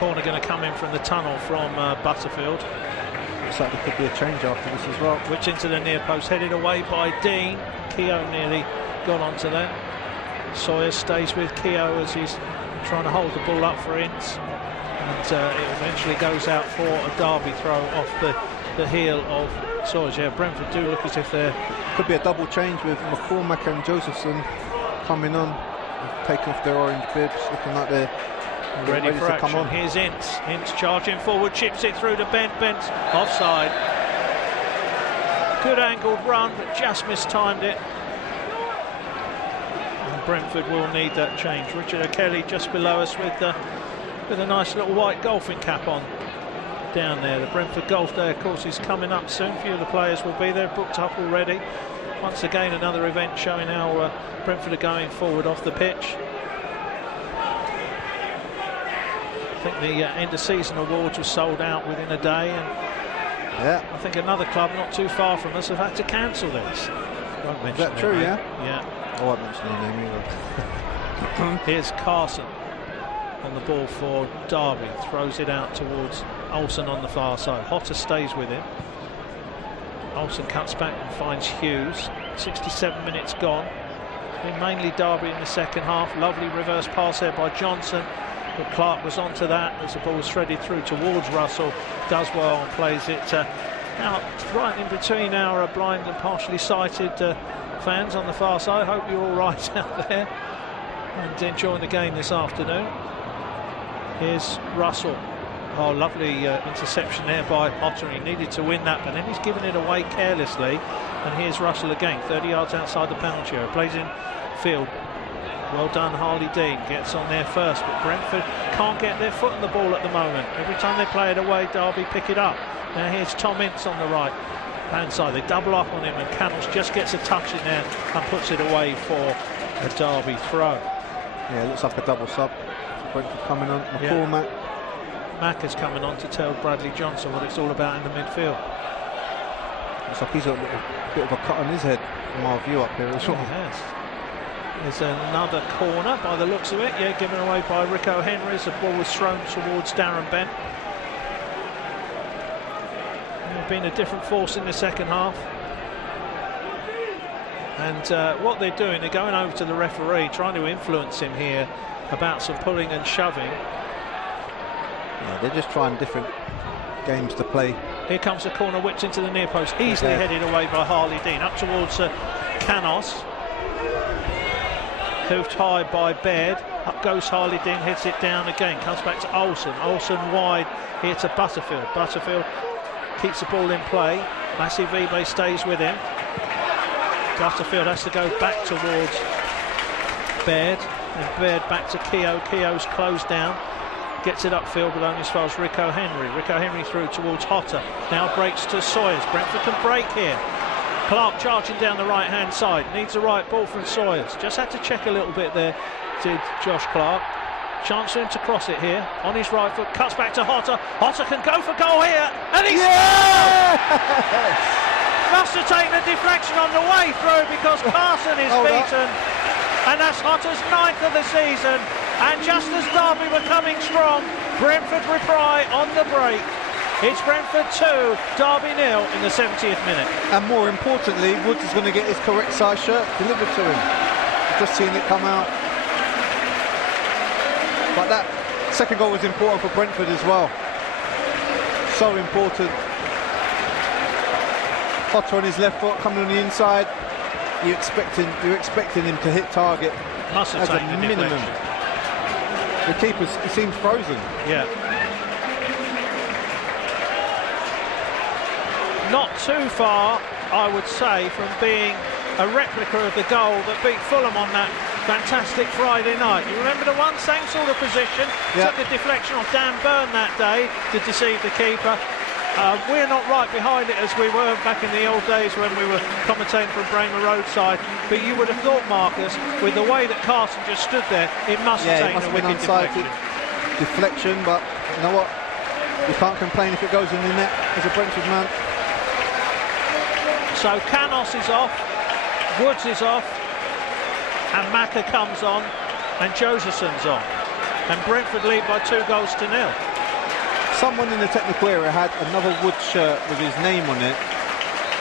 Corner going to come in from the tunnel from Butterfield. Looks like there could be a change after this as well. Which into the near post, headed away by Dean. Keogh nearly got onto that. Sawyer stays with Keogh as he's trying to hold the ball up for Ince, and it eventually goes out for a Derby throw off the heel of Sawyers. Yeah, Brentford do look as if they're... Could be a double change with McCormack and Josephson coming on, taking off their orange bibs, looking like they're ready for to action. come on. Here's Ince. Ince charging forward, chips it through to Bent. Bent's offside. Good angled run, but just mistimed it. And Brentford will need that change. Richard O'Kelly just below us with a nice little white golfing cap on down there. The Brentford Golf Day, of course, is coming up soon. A few of the players will be there, booked up already. Once again, another event showing how Brentford are going forward off the pitch. I think the end of season awards were sold out within a day, and I think another club not too far from us have had to cancel this. Won't mention Is that true? name. Yeah. I won't mention their name either. Here's Carson on the ball for Derby, throws it out towards Olsen on the far side. Hotter stays with him. Olsen cuts back and finds Hughes. 67 minutes gone. Been mainly Derby in the second half. Lovely reverse pass there by Johnson, but Clark was onto that as the ball was threaded through towards Russell. Does well and plays it out right in between our blind and partially sighted fans on the far side. Hope you're all right out there and enjoying the game this afternoon. Here's Russell. Oh, lovely interception there by Otter. He needed to win that, but then he's given it away carelessly. And here's Russell again, 30 yards outside the penalty area. Plays in field. Well done, Harley Dean. Gets on there first, but Brentford can't get their foot on the ball at the moment. Every time they play it away, Derby pick it up. Now here's Tom Ince on the right hand side. They double up on him, and Cannons just gets a touch in there and puts it away for a Derby throw. Yeah, it looks like a double sub. Brentford coming on. McCormack. Mack is coming on to tell Bradley Johnson what it's all about in the midfield. Looks like he's got a little bit of a cut on his head from our view up here as well. He has. There's another corner by the looks of it, yeah, given away by Rico Henry as the ball was thrown towards Darren Bent. They've been a different force in the second half. And what they're doing, they're going over to the referee, trying to influence him here about some pulling and shoving. Yeah, they're just trying different games to play. Here comes the corner, whipped into the near post, easily headed away by Harley Dean, up towards Canos. Hoofed high by Baird. Up goes Harley Dean, hits it down again, comes back to Olsen. Olsen wide here to Butterfield. Butterfield keeps the ball in play. Massey Vibe stays with him. Butterfield has to go back towards Baird, and Baird back to Keogh. Keogh's closed down, gets it upfield, but only as far as Rico Henry. Rico Henry through towards Hotter. Now breaks to Sawyers. Brentford can break here. Clark charging down the right hand side, needs the right ball from Sawyers. Just had to check a little bit there, did Josh Clark. Chance for him to cross it here on his right foot, cuts back to Hotter. Hotter can go for goal here, and he's must have taken a deflection on the way through because Carson is beaten, and that's Hotter's 9th of the season. And just as Derby were coming strong, Brentford reply on the break. It's Brentford 2, Derby 0 in the 70th minute. And more importantly, Woods is going to get his correct size shirt delivered to him. Just seeing it come out. But that second goal was important for Brentford as well. So important. Hotter on his left foot, coming on the inside. You're expecting him to hit target Must have as a taken minimum. Deflection. The keeper, he seems frozen. Yeah. Not too far, I would say, from being a replica of the goal that beat Fulham on that fantastic Friday night. You remember the one, same sort of position, took the deflection of Dan Byrne that day to deceive the keeper. We're not right behind it as we were back in the old days when we were commentating from Bramer roadside, but you would have thought, Marcus, with the way that Carson just stood there, it must have taken a wicked deflection. But you know what, you can't complain if it goes in the net as a Brentford man. So Canos is off, Woods is off, and Macca comes on, and Josephson's on, and Brentford lead by 2-0. Someone in the technical area had another Woods shirt with his name on it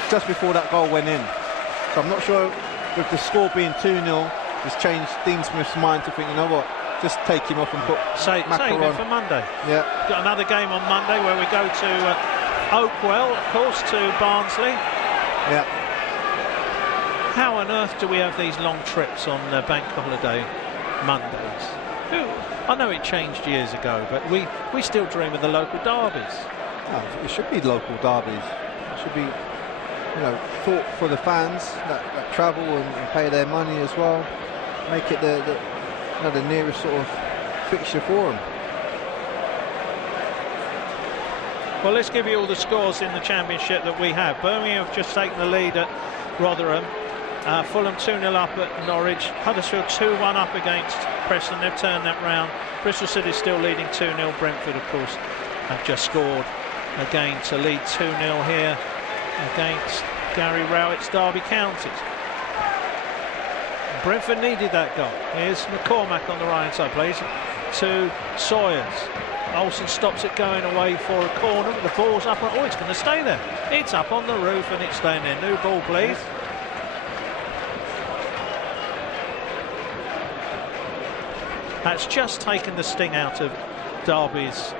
just before that goal went in. So I'm not sure, with the score being 2-0, it's changed Dean Smith's mind to think, you know what, just take him off and put Macca on. For Monday. Yeah. Got another game on Monday where we go to Oakwell, of course, to Barnsley. Yeah. How on earth do we have these long trips on bank holiday Mondays? I know it changed years ago, but we still dream of the local derbies. Oh, it should be local derbies. It should be, you know, thought for the fans that travel and pay their money as well. Make it the nearest sort of fixture for them. Well, let's give you all the scores in the Championship that we have. Birmingham have just taken the lead at Rotherham. Fulham 2-0 up at Norwich. Huddersfield 2-1 up against Preston. They've turned that round. Bristol City still leading 2-0. Brentford, of course, have just scored again to lead 2-0 here against Gary Rowett's Derby County. Brentford needed that goal. Here's McCormack on the right-hand side, plays to Sawyers. Olsen stops it going away for a corner, but the ball's up. Oh, it's going to stay there. It's up on the roof and it's staying there. New ball, please. That's just taken the sting out of Derby's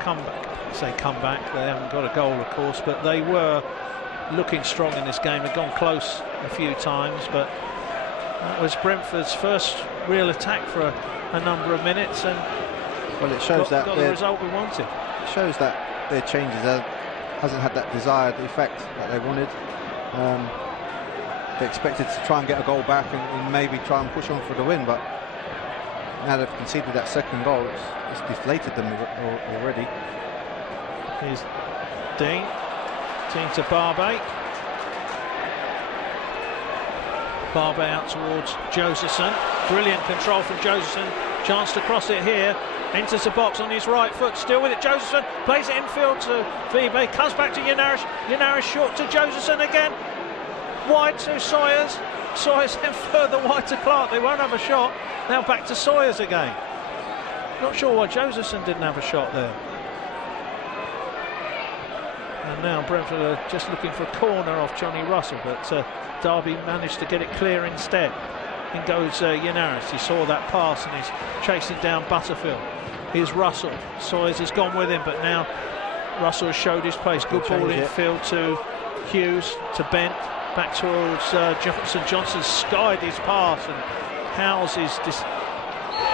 comeback. I say comeback, they haven't got a goal, of course, but they were looking strong in this game. They've gone close a few times, but that was Brentford's first real attack for a number of minutes, and well, it shows got the result we wanted. It shows that their changes hasn't had that desired effect that they wanted. They expected to try and get a goal back and maybe try and push on for the win, but now they've conceded that second goal, it's deflated them already. Here's Dean to Barbe. Barbe out towards Josephson. Brilliant control from Josephson. Chance to cross it here. Enters the box on his right foot. Still with it. Josephson plays it infield to Vibe. Comes back to Yanarish. Yanarish short to Josephson again. Wide to Sawyers. Sawyers then further wide to Clark. They won't have a shot. Now back to Sawyers again. Not sure why Josephson didn't have a shot there. And now Brentford are just looking for a corner off Johnny Russell, but Derby managed to get it clear instead. In goes Yenaris. He saw that pass and he's chasing down Butterfield. Here's Russell. Sawyers has gone with him, but now Russell has showed his pace. Good ball in field to Hughes, to Bent, back towards Johnson. Johnson skied his pass, and Howes' his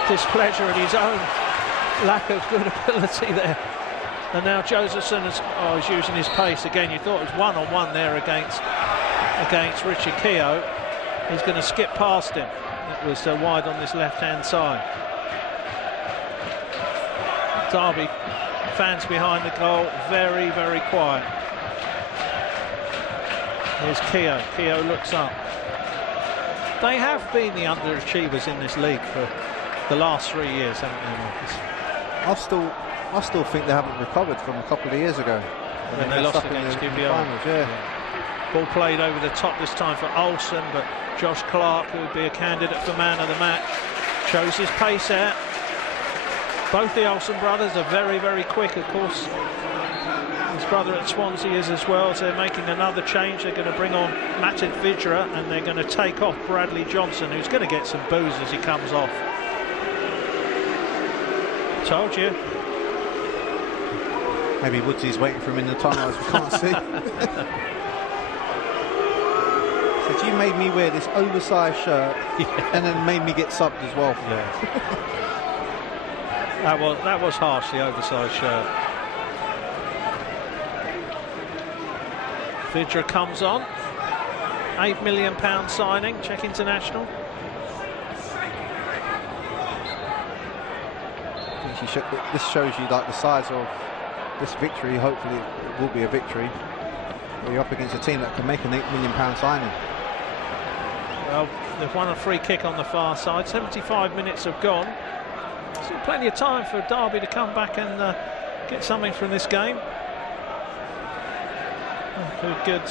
displeasure at his own lack of good ability there. And now Josephson is using his pace again. You thought it was one-on-one there against Richard Keogh. He's going to skip past him. It was wide on this left-hand side. Derby fans behind the goal, very, very quiet. Here's Keogh. Keogh looks up. They have been the underachievers in this league for the last 3 years, haven't they, Marcus? I still think they haven't recovered from a couple of years ago when they lost against QPR. Yeah. Ball played over the top this time for Olsen, but Josh Clark, who would be a candidate for man of the match, shows his pace out. Both the Olsen brothers are very, very quick, of course. His brother at Swansea is as well, so they're making another change. They're going to bring on Matid Vidra, and they're going to take off Bradley Johnson, who's going to get some boos as he comes off. Told you. Maybe Woodsy's waiting for him in the tunnel as we can't see. Said, you made me wear this oversized shirt and then made me get subbed as well. Yeah. that was harsh, the oversized shirt. Vidra comes on. £8 million signing, Czech international. This shows you like the size of this victory. Hopefully it will be a victory. You're up against a team that can make an £8 million signing. Well, they've won a free kick on the far side. 75 minutes have gone. Still plenty of time for Derby to come back and get something from this game. If we could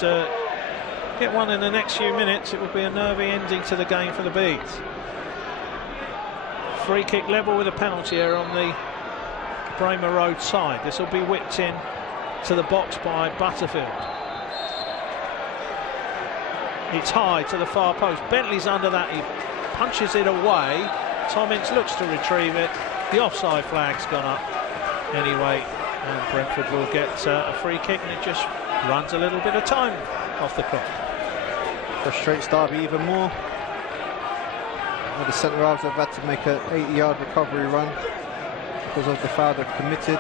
get one in the next few minutes, it would be a nervy ending to the game for the Bees. Free kick level with a penalty here on the Bramer Road side. This will be whipped in to the box by Butterfield. It's high to the far post. Bentley's under that. He punches it away. Tom Ince looks to retrieve it. The offside flag's gone up anyway, and Brentford will get a free kick, and it just runs a little bit of time off the clock. Frustrates Derby even more. The centre halves have had to make an 80-yard recovery run because of the foul they've committed.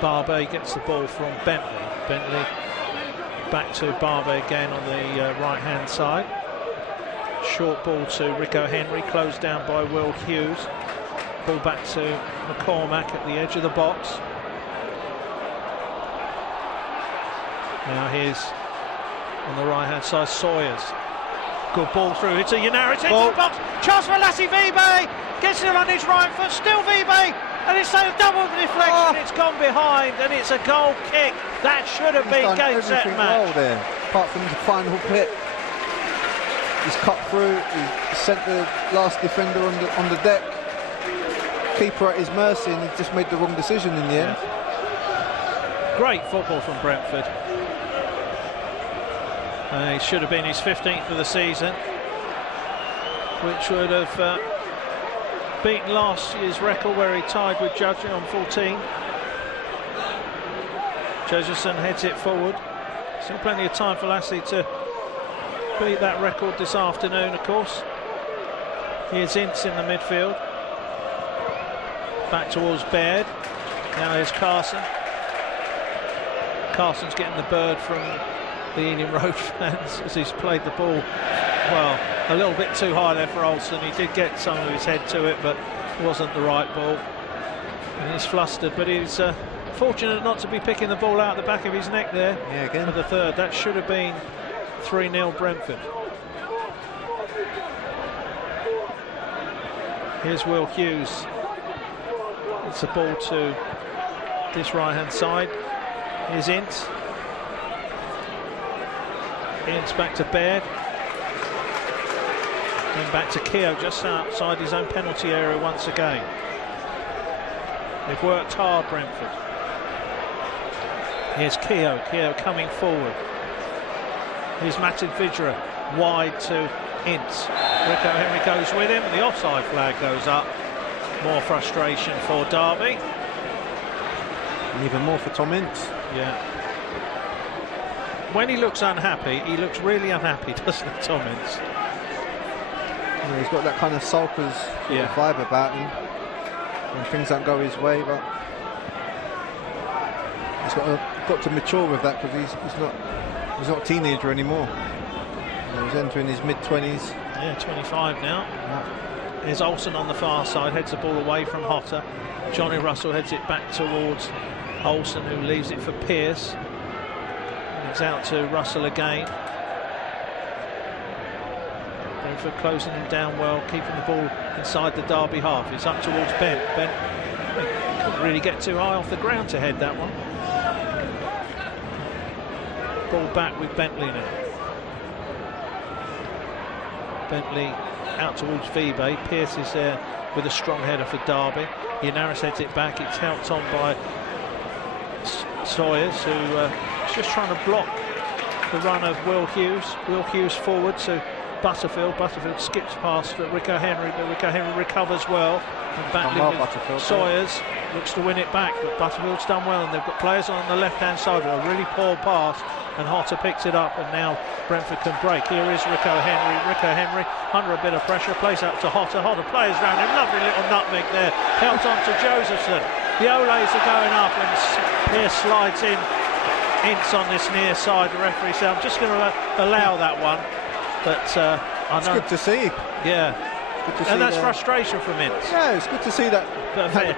Barbe gets the ball from Bentley. Bentley back to Barbe again on the right-hand side. Short ball to Rico Henry, closed down by Will Hughes. Ball back to McCormack at the edge of the box. Now here's on the right-hand side Sawyers. Good ball through, it's a Yenaris into the box. Chance for Lassie Vibe, gets it on his right foot, still Vibe, and it's a double deflection. It's gone behind, and it's a goal kick. That should have been game, set, match. Well there, apart from the final bit. He's cut through, he sent the last defender on the deck. Keeper at his mercy, and he just made the wrong decision in the end. Great football from Brentford. It should have been his 15th of the season, which would have beaten last year's record where he tied with Judge on 14. Josephson heads it forward. Still plenty of time for Lassie to beat that record this afternoon, of course. Here's Ince in the midfield. Back towards Baird. Now there's Carson. Carson's getting the bird from the Ealing Road fans as he's played the ball, well, a little bit too high there for Olsen. He did get some of his head to it, but it wasn't the right ball. And he's flustered, but he's fortunate not to be picking the ball out the back of his neck there. Yeah, again. For the third. That should have been 3-0 Brentford. Here's Will Hughes. It's a ball to this right-hand side. Here's Ince. Ince back to Baird. Then back to Keogh, just outside his own penalty area once again. They've worked hard, Brentford. Here's Keogh. Keogh coming forward. Here's Matin Vidra wide to Ince. Rico Henry goes with him. The offside flag goes up. More frustration for Derby. And even more for Tom Ince. Yeah. When he looks unhappy, he looks really unhappy, doesn't he, Tom Ince? Yeah, he's got that kind of sulkers vibe about him when things don't go his way, but he's got to mature with that, because he's not a teenager anymore. You know, he's entering his mid-20s. Yeah, 25 now. Yeah. Here's Olsen on the far side, heads the ball away from Hotter. Johnny Russell heads it back towards Olsen, who leaves it for Pearce. It's out to Russell again. Brentford closing him down well, keeping the ball inside the Derby half. It's up towards Ben. Ben couldn't really get too high off the ground to head that one. Ball back with Bentley now. Bentley out towards Vibe. Pearce is there with a strong header for Derby. Yanaris heads it back. It's helped on by Sawyers, who is just trying to block the run of Will Hughes. Will Hughes forward to Butterfield. Butterfield skips past for Rico Henry, but Rico Henry recovers well. And back with Sawyers looks to win it back, but Butterfield's done well, and they've got players on the left-hand side with a really poor pass, and Hotter picks it up, and now Brentford can break. Here is Rico Henry. Rico Henry under a bit of pressure, plays out to Hotter. Hotter plays round him, lovely little nutmeg there, helped on to Josephson. The Olays are going up, and Pearce slides in. Ince on this near side. The referee said, I'm just going to allow that one. But I know. It's good to see. Yeah. And that's frustration from Ince. Yeah, it's good to see that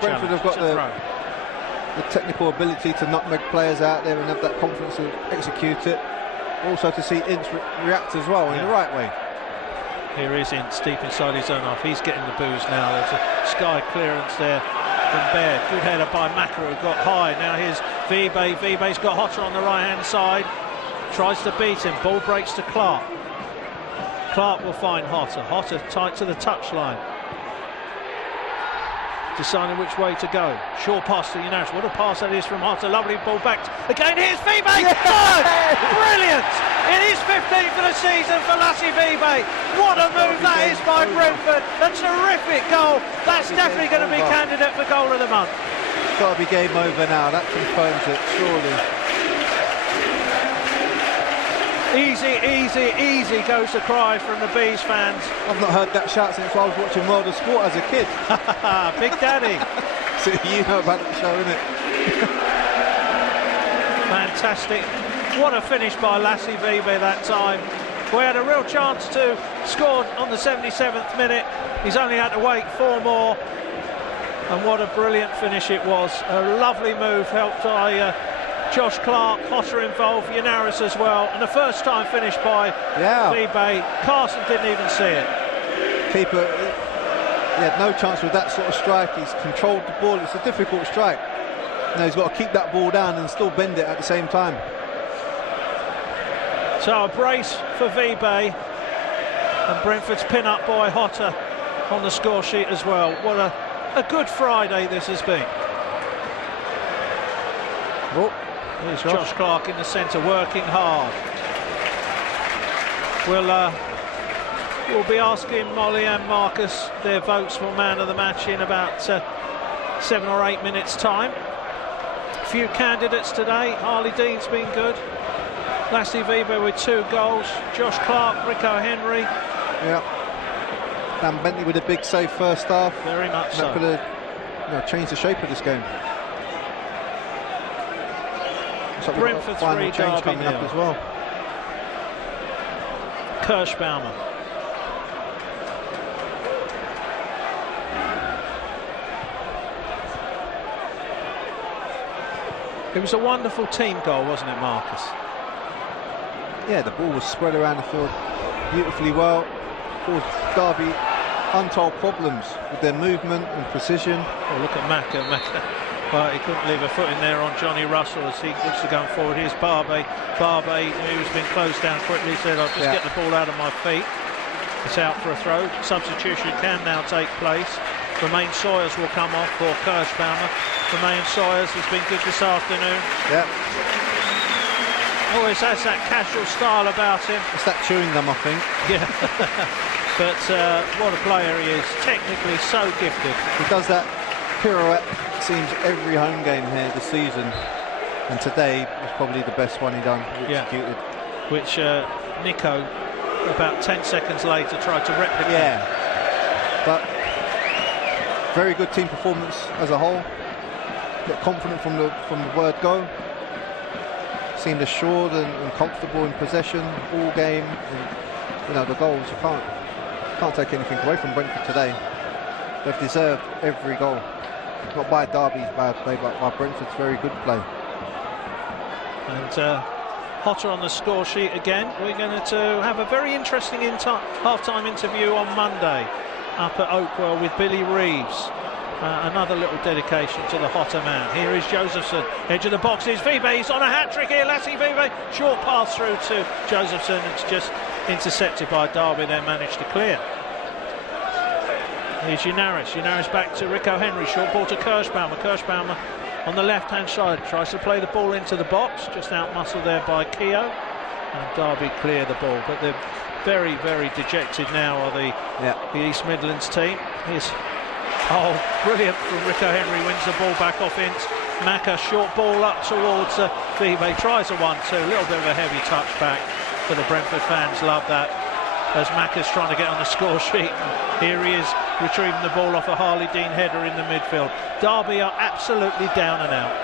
Brentford have got the technical ability to nutmeg players out there and have that confidence to execute it. Also to see Ince react as well in the right way. Here is Ince deep inside his own half. He's getting the boos now. There's a sky clearance there from Baird. Good header by Macro, who got high. Now here's Vibe. Vibe's got Hotter on the right-hand side. Tries to beat him. Ball breaks to Clark. Clark will find Hotter. Hotter tight to the touchline. Deciding which way to go. Short pass to Yanaris. What a pass that is from Hotter. Lovely ball back. Again, here's Vibe. Third! Brilliant! It is 15th of the season for Lassie Vibe. What a move that is by Brentford. A terrific goal. That's definitely going to be candidate for goal of the month. It's got to be game over now. That confirms it, surely. Easy, easy, easy goes the cry from the Bees fans. I've not heard that shout since I was watching World of Sport as a kid. Big Daddy. So you know about that show, innit? Fantastic. What a finish by Lassie Vibe that time. We had a real chance to score on the 77th minute. He's only had to wait 4 more. And what a brilliant finish it was. A lovely move helped by Josh Clark, Hotter involved, Yanaris as well, and the first time finish by Vibe. Carson didn't even see it. Keeper, he had no chance with that sort of strike. He's controlled the ball. It's a difficult strike. Now he's got to keep that ball down and still bend it at the same time. So a brace for Vibe, and Brentford's pin-up boy Hotter on the score sheet as well. What a good Friday this has been. Oh. Here's Josh Clark in the centre, working hard. We'll be asking Molly and Marcus their votes for man of the match in about 7 or 8 minutes' time. A few candidates today. Harley Dean's been good. Lassie Vibe with 2 goals. Josh Clark, Rico Henry. Yeah. Dan Bentley with a big save first half. Very much so. That could have changed the shape of this game. Brentford 3, change coming up as well. Kirschbaumer. It was a wonderful team goal, wasn't it, Marcus? Yeah, the ball was spread around the field beautifully well. Caused Derby untold problems with their movement and precision. Oh, look at Macca. but he couldn't leave a foot in there on Johnny Russell as he looks to go forward. Here's Barbe, who's been closed down quickly, said, "I'll just get the ball out of my feet." It's out for a throw. Substitution can now take place. Romain Sawyers will come off for Kirschbaumer. Romain Sawyers has been good this afternoon. Yeah. Always has that casual style about him. It's that chewing gum, I think. Yeah. But what a player he is. Technically so gifted. He does that pirouette, it seems, every home game here this season. And today was probably the best one he done. Executed. Which Nico, about 10 seconds later, tried to replicate. Yeah. But very good team performance as a whole. Get confident from the word go. Seemed assured and comfortable in possession all game. And, you know, the goals, you can't take anything away from Brentford today. They've deserved every goal. Not by Derby's bad play, but by Brentford's very good play. And hotter on the score sheet again. We're going to have a very interesting half-time interview on Monday up at Oakwell with Billy Reeves. Another little dedication to the hotter man. Here is Josephson, edge of the box is Vibe. He's on a hat-trick here, Lassie Vibe. Short pass through to Josephson. It's just intercepted by Derby, then managed to clear. Here's Unaris back to Rico Henry. Short ball to Kirschbaumer. Kirschbaumer on the left-hand side tries to play the ball into the box. Just out-muscled there by Keogh. And Derby clear the ball. But they're very, very dejected now, are the East Midlands team. Here's... Oh, brilliant from Rico Henry, wins the ball back off Ince. Macca, short ball up towards Vibe, tries a 1-2, a little bit of a heavy touch back for the Brentford fans, love that, as Macca's trying to get on the score sheet. Here he is, retrieving the ball off a Harley Dean header in the midfield. Derby are absolutely down and out.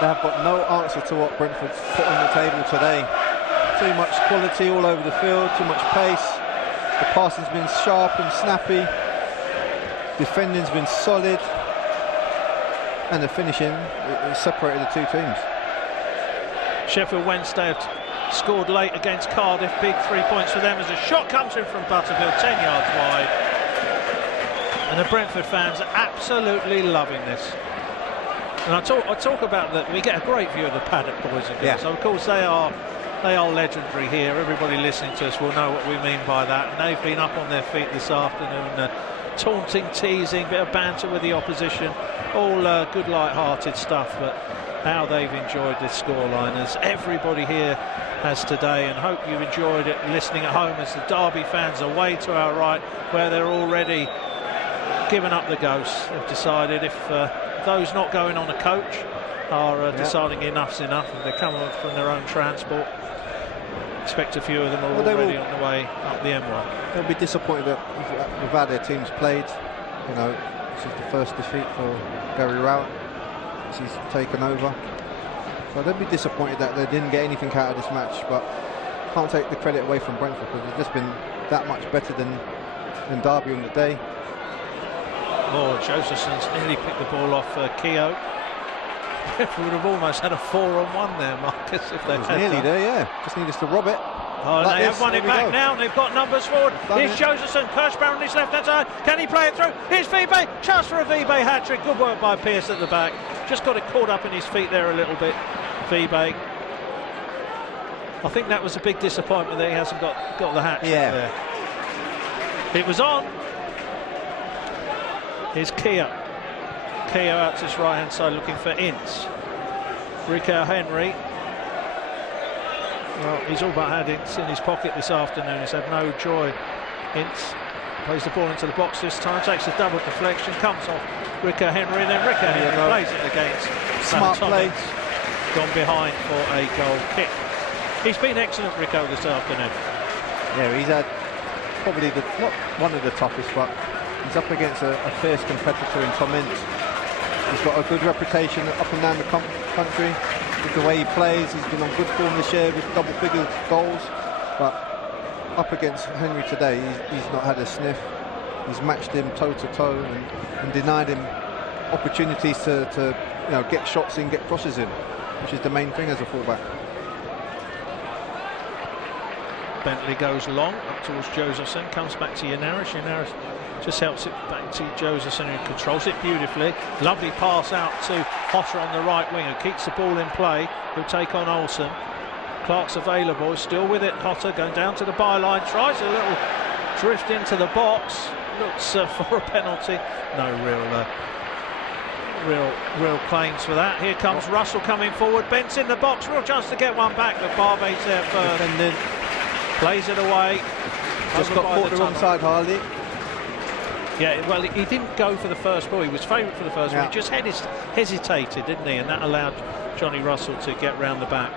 They have got no answer to what Brentford's put on the table today. Too much quality all over the field, too much pace. The passing's been sharp and snappy. Defending's been solid, and the finishing it separated the two teams. Sheffield Wednesday have scored late against Cardiff. Big 3 points for them as a shot comes in from Butterfield, 10 yards wide. And the Brentford fans are absolutely loving this. And I talk about that. We get a great view of the paddock, boys and girls. So of course they are legendary here. Everybody listening to us will know what we mean by that. And they've been up on their feet this afternoon. Taunting, teasing, bit of banter with the opposition, all good light-hearted stuff, but how they've enjoyed this scoreline, as everybody here has today, and hope you've enjoyed it listening at home as the Derby fans are way to our right, where they're already given up the ghost. They've decided if those not going on a coach are deciding enough's enough, and they're coming from their own transport. Expect a few of them are already on the way up the M1. They'll be disappointed that with how their teams played. You know, this is the first defeat for Gary Rowett as he's taken over. So they'll be disappointed that they didn't get anything out of this match, but can't take the credit away from Brentford because they've just been that much better than Derby on the day. Oh, Josephson's nearly picked the ball off Keogh. Brentford would have almost had a 4-on-1 there, Marcus, if they had nearly there, yeah. Just need us to rob it. Oh, and they have won it back now, and they've got numbers forward. Here's Josephson, Kirschbaumer on his left-hand side. Can he play it through? Here's Vibe, chance for a Vibe hat-trick. Good work by Pearce at the back. Just got it caught up in his feet there a little bit, Vibe. I think that was a big disappointment that he hasn't got the hat-trick there. It was on. Here's Keogh. Keogh out to his right-hand side looking for Ince. Rico Henry. Well, he's all but had Ince in his pocket this afternoon. He's had no joy. Ince plays the ball into the box this time, takes a double deflection, comes off Rico Henry, and then Rico Henry plays it against smart play. Gone behind for a goal kick. He's been excellent, Rico, this afternoon. Yeah, he's had probably not one of the toughest, but he's up against a fierce competitor in Tom Ince. He's got a good reputation up and down the country with the way he plays. He's been on good form this year with double-figure goals, but up against Henry today, he's not had a sniff. He's matched him toe-to-toe and denied him opportunities to get shots in, get crosses in, which is the main thing as a fullback. Bentley goes long up towards Josephson, comes back to Unaris. Unaris Just helps it back to Josephson, who controls it beautifully. Lovely pass out to Hotter on the right wing, who keeps the ball in play. He'll take on Olsen. Clark's available, still with it. Hotter going down to the byline, tries a little drift into the box. Looks for a penalty. No real claims for that. Here comes Russell coming forward. Bent's in the box, real chance to get one back, but Barbay's there first. And then plays it away. Just got caught the wrong side, Harley. Yeah, well, he didn't go for the first ball. He was favourite for the first ball. He just hesitated, didn't he? And that allowed Johnny Russell to get round the back.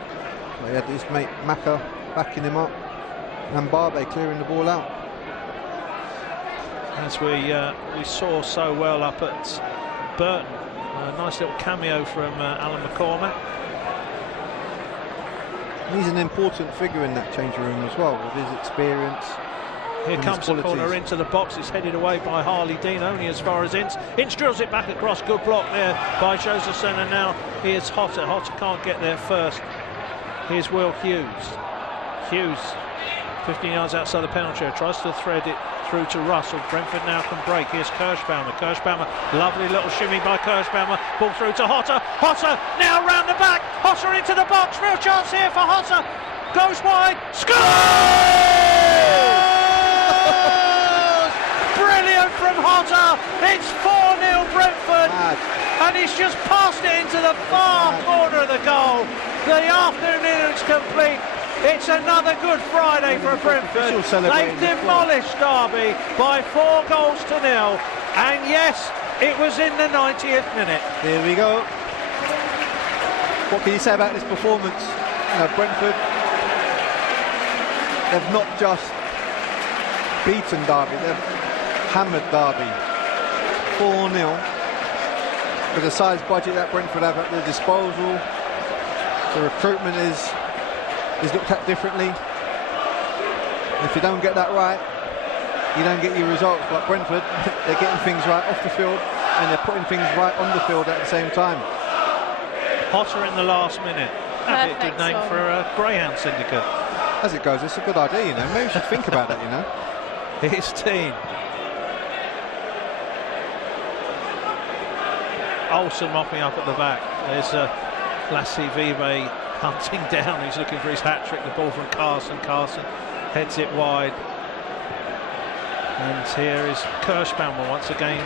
Well, he had his mate Macca backing him up, and Barbay clearing the ball out. As we saw so well up at Burton. A nice little cameo from Alan McCormack. He's an important figure in that changing room as well, with his experience. Here comes the corner into the box. It's headed away by Harley Dean, only as far as Ince. Ince drills it back across. Good block there by Josephson, and now here's Hotter. Hotter can't get there first. Here's Will Hughes. Hughes, 15 yards outside the penalty area, tries to thread it through to Russell. Brentford now can break. Here's Kirschbaumer. Kirschbaumer, lovely little shimmy by Kirschbaumer. Ball through to Hotter. Hotter now round the back. Hotter into the box. Real chance here for Hotter. Goes wide. Scores! Brilliant from Hotter. It's 4-0 Brentford. And he's just passed it into the far corner of the goal. The afternoon innings complete. It's another good Friday for Brentford. They've demolished Derby by 4 goals to 0. And yes, it was in the 90th minute. Here we go. What can you say about this performance? Brentford, they've not just beaten Derby, they've hammered Derby. 4-0. With the size budget that Brentford have at their disposal, the recruitment is looked at differently. If you don't get that right, you don't get your results. But Brentford, they're getting things right off the field and they're putting things right on the field at the same time. Hotter in the last minute. That'd be a good name for a Greyhound syndicate. As it goes, it's a good idea, Maybe we should think about it, His team. Olsen mopping up at the back. There's Lassie Vive hunting down. He's looking for his hat-trick. The ball from Carson. Carson heads it wide. And here is Kirschbaumer once again.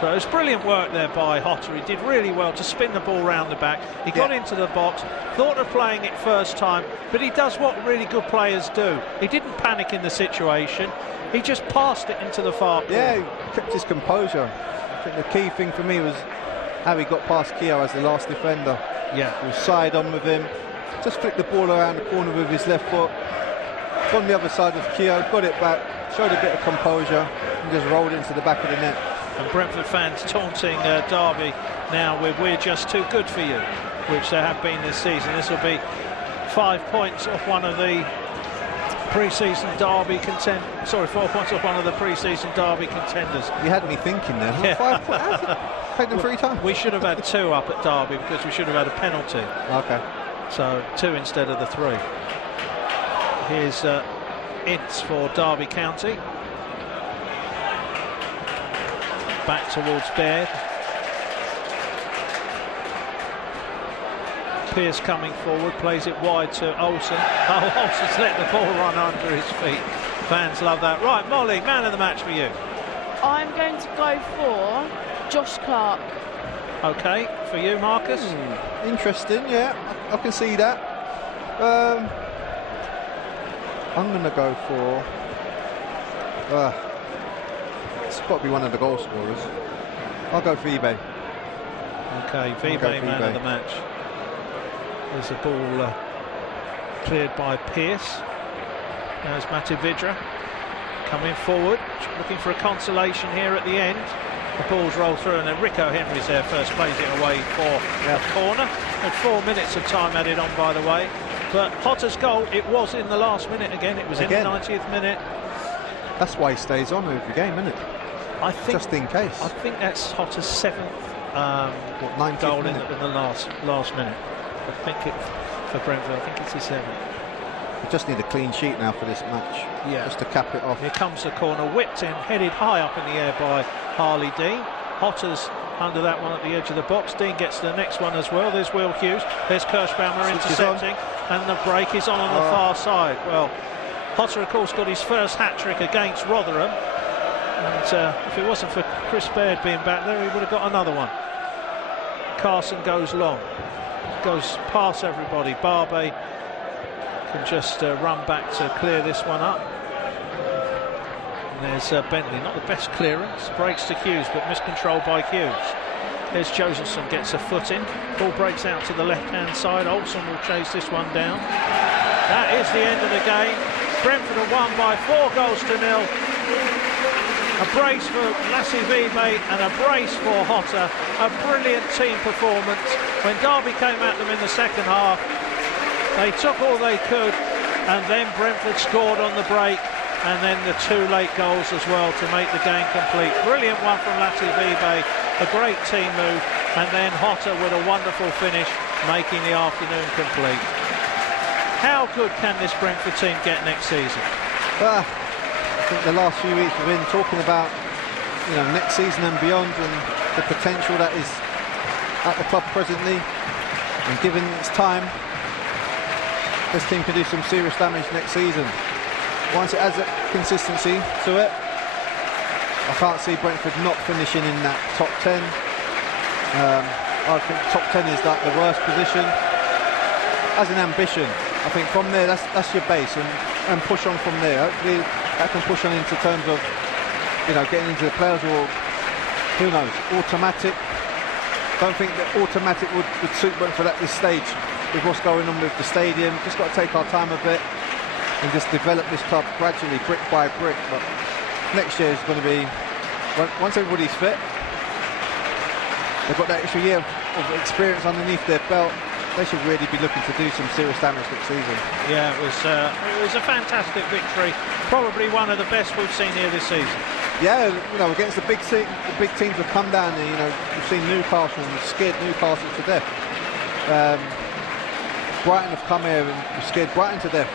So it was brilliant work there by Hotter. He did really well to spin the ball round the back. He got into the box, thought of playing it first time, but he does what really good players do. He didn't panic in the situation. He just passed it into the far corner. Yeah, he kept his composure. I think the key thing for me was how he got past Keogh as the last defender. Yeah. He was side on with him, just flicked the ball around the corner with his left foot, on the other side of Keogh, got it back, showed a bit of composure, and just rolled it into the back of the net. And Brentford fans taunting Derby now with "we're just too good for you," which they have been this season. This will be 5 points off one of the pre-season Derby 4 points off one of the pre-season Derby contenders. You had me thinking there. Yeah. 5 points. Played them 3 times. We should have had 2 up at Derby because we should have had a penalty. Okay. So 2 instead of the 3. Here's Ince for Derby County. Back towards Baird. Pearce coming forward, plays it wide to Olsen. Oh, Olsen's let the ball run under his feet. Fans love that. Right, Molly, man of the match for you. I'm going to go for Josh Clark. Okay, for you, Marcus? Interesting, yeah, I can see that. I'm going to go for... it's got to be one of the goal scorers. I'll go for eBay. Okay, Vive man of the match. There's a ball cleared by Pearce. There's Matividra coming forward, looking for a consolation here at the end. The ball's rolled through, and then Rico Henry's there first, plays it away for a corner. And 4 minutes of time added on, by the way. But Hotter's goal, it was in the last minute again. It was in the 90th minute. That's why he stays on every game, isn't it? I think, just in case. I think that's Hotter's 7th goal in the last minute. I think it for Brentford. I think it's his 7th. We just need a clean sheet now for this match, just to cap it off. Here comes the corner, whipped in, headed high up in the air by Harley Dean. Hotter's under that one at the edge of the box. Dean gets the next one as well. There's Will Hughes, there's Kirschbaumer intercepting, and the break is on the far side. Well, Hotter, of course, got his first hat-trick against Rotherham, and if it wasn't for Chris Baird being back there, he would have got another one. Carson goes long, goes past everybody. Barbe can just run back to clear this one up. And there's Bentley, not the best clearance, breaks to Hughes, but miscontrolled by Hughes. There's Josephson, gets a foot in, ball breaks out to the left-hand side. Olsen will chase this one down. That is the end of the game. Brentford have won by 4 goals to 0. A brace for Lassie Vibe and a brace for Hotter. A brilliant team performance. When Derby came at them in the second half, they took all they could, and then Brentford scored on the break, and then the 2 late goals as well to make the game complete. Brilliant one from Lassie Vibe, a great team move, and then Hotter with a wonderful finish, making the afternoon complete. How good can this Brentford team get next season? I think the last few weeks we've been talking about, next season and beyond, and the potential that is at the club presently, and given its time, this team can do some serious damage next season. Once it has a consistency to it, I can't see Brentford not finishing in that top 10. I think top 10 is like the worst position. As an ambition, I think from there, that's your base, and push on from there. Hopefully that can push on into terms of, getting into the players, or who knows, automatic. Don't think that automatic would suit Brentford at this stage with what's going on with the stadium. Just got to take our time a bit and just develop this club gradually, brick by brick. But next year is going to be, once everybody's fit, they've got that extra year of experience underneath their belt, they should really be looking to do some serious damage next season. Yeah, it was a fantastic victory, probably one of the best we've seen here this season. Yeah, against the big teams have come down there. We've seen Newcastle and scared Newcastle to death. Brighton have come here and scared Brighton to death.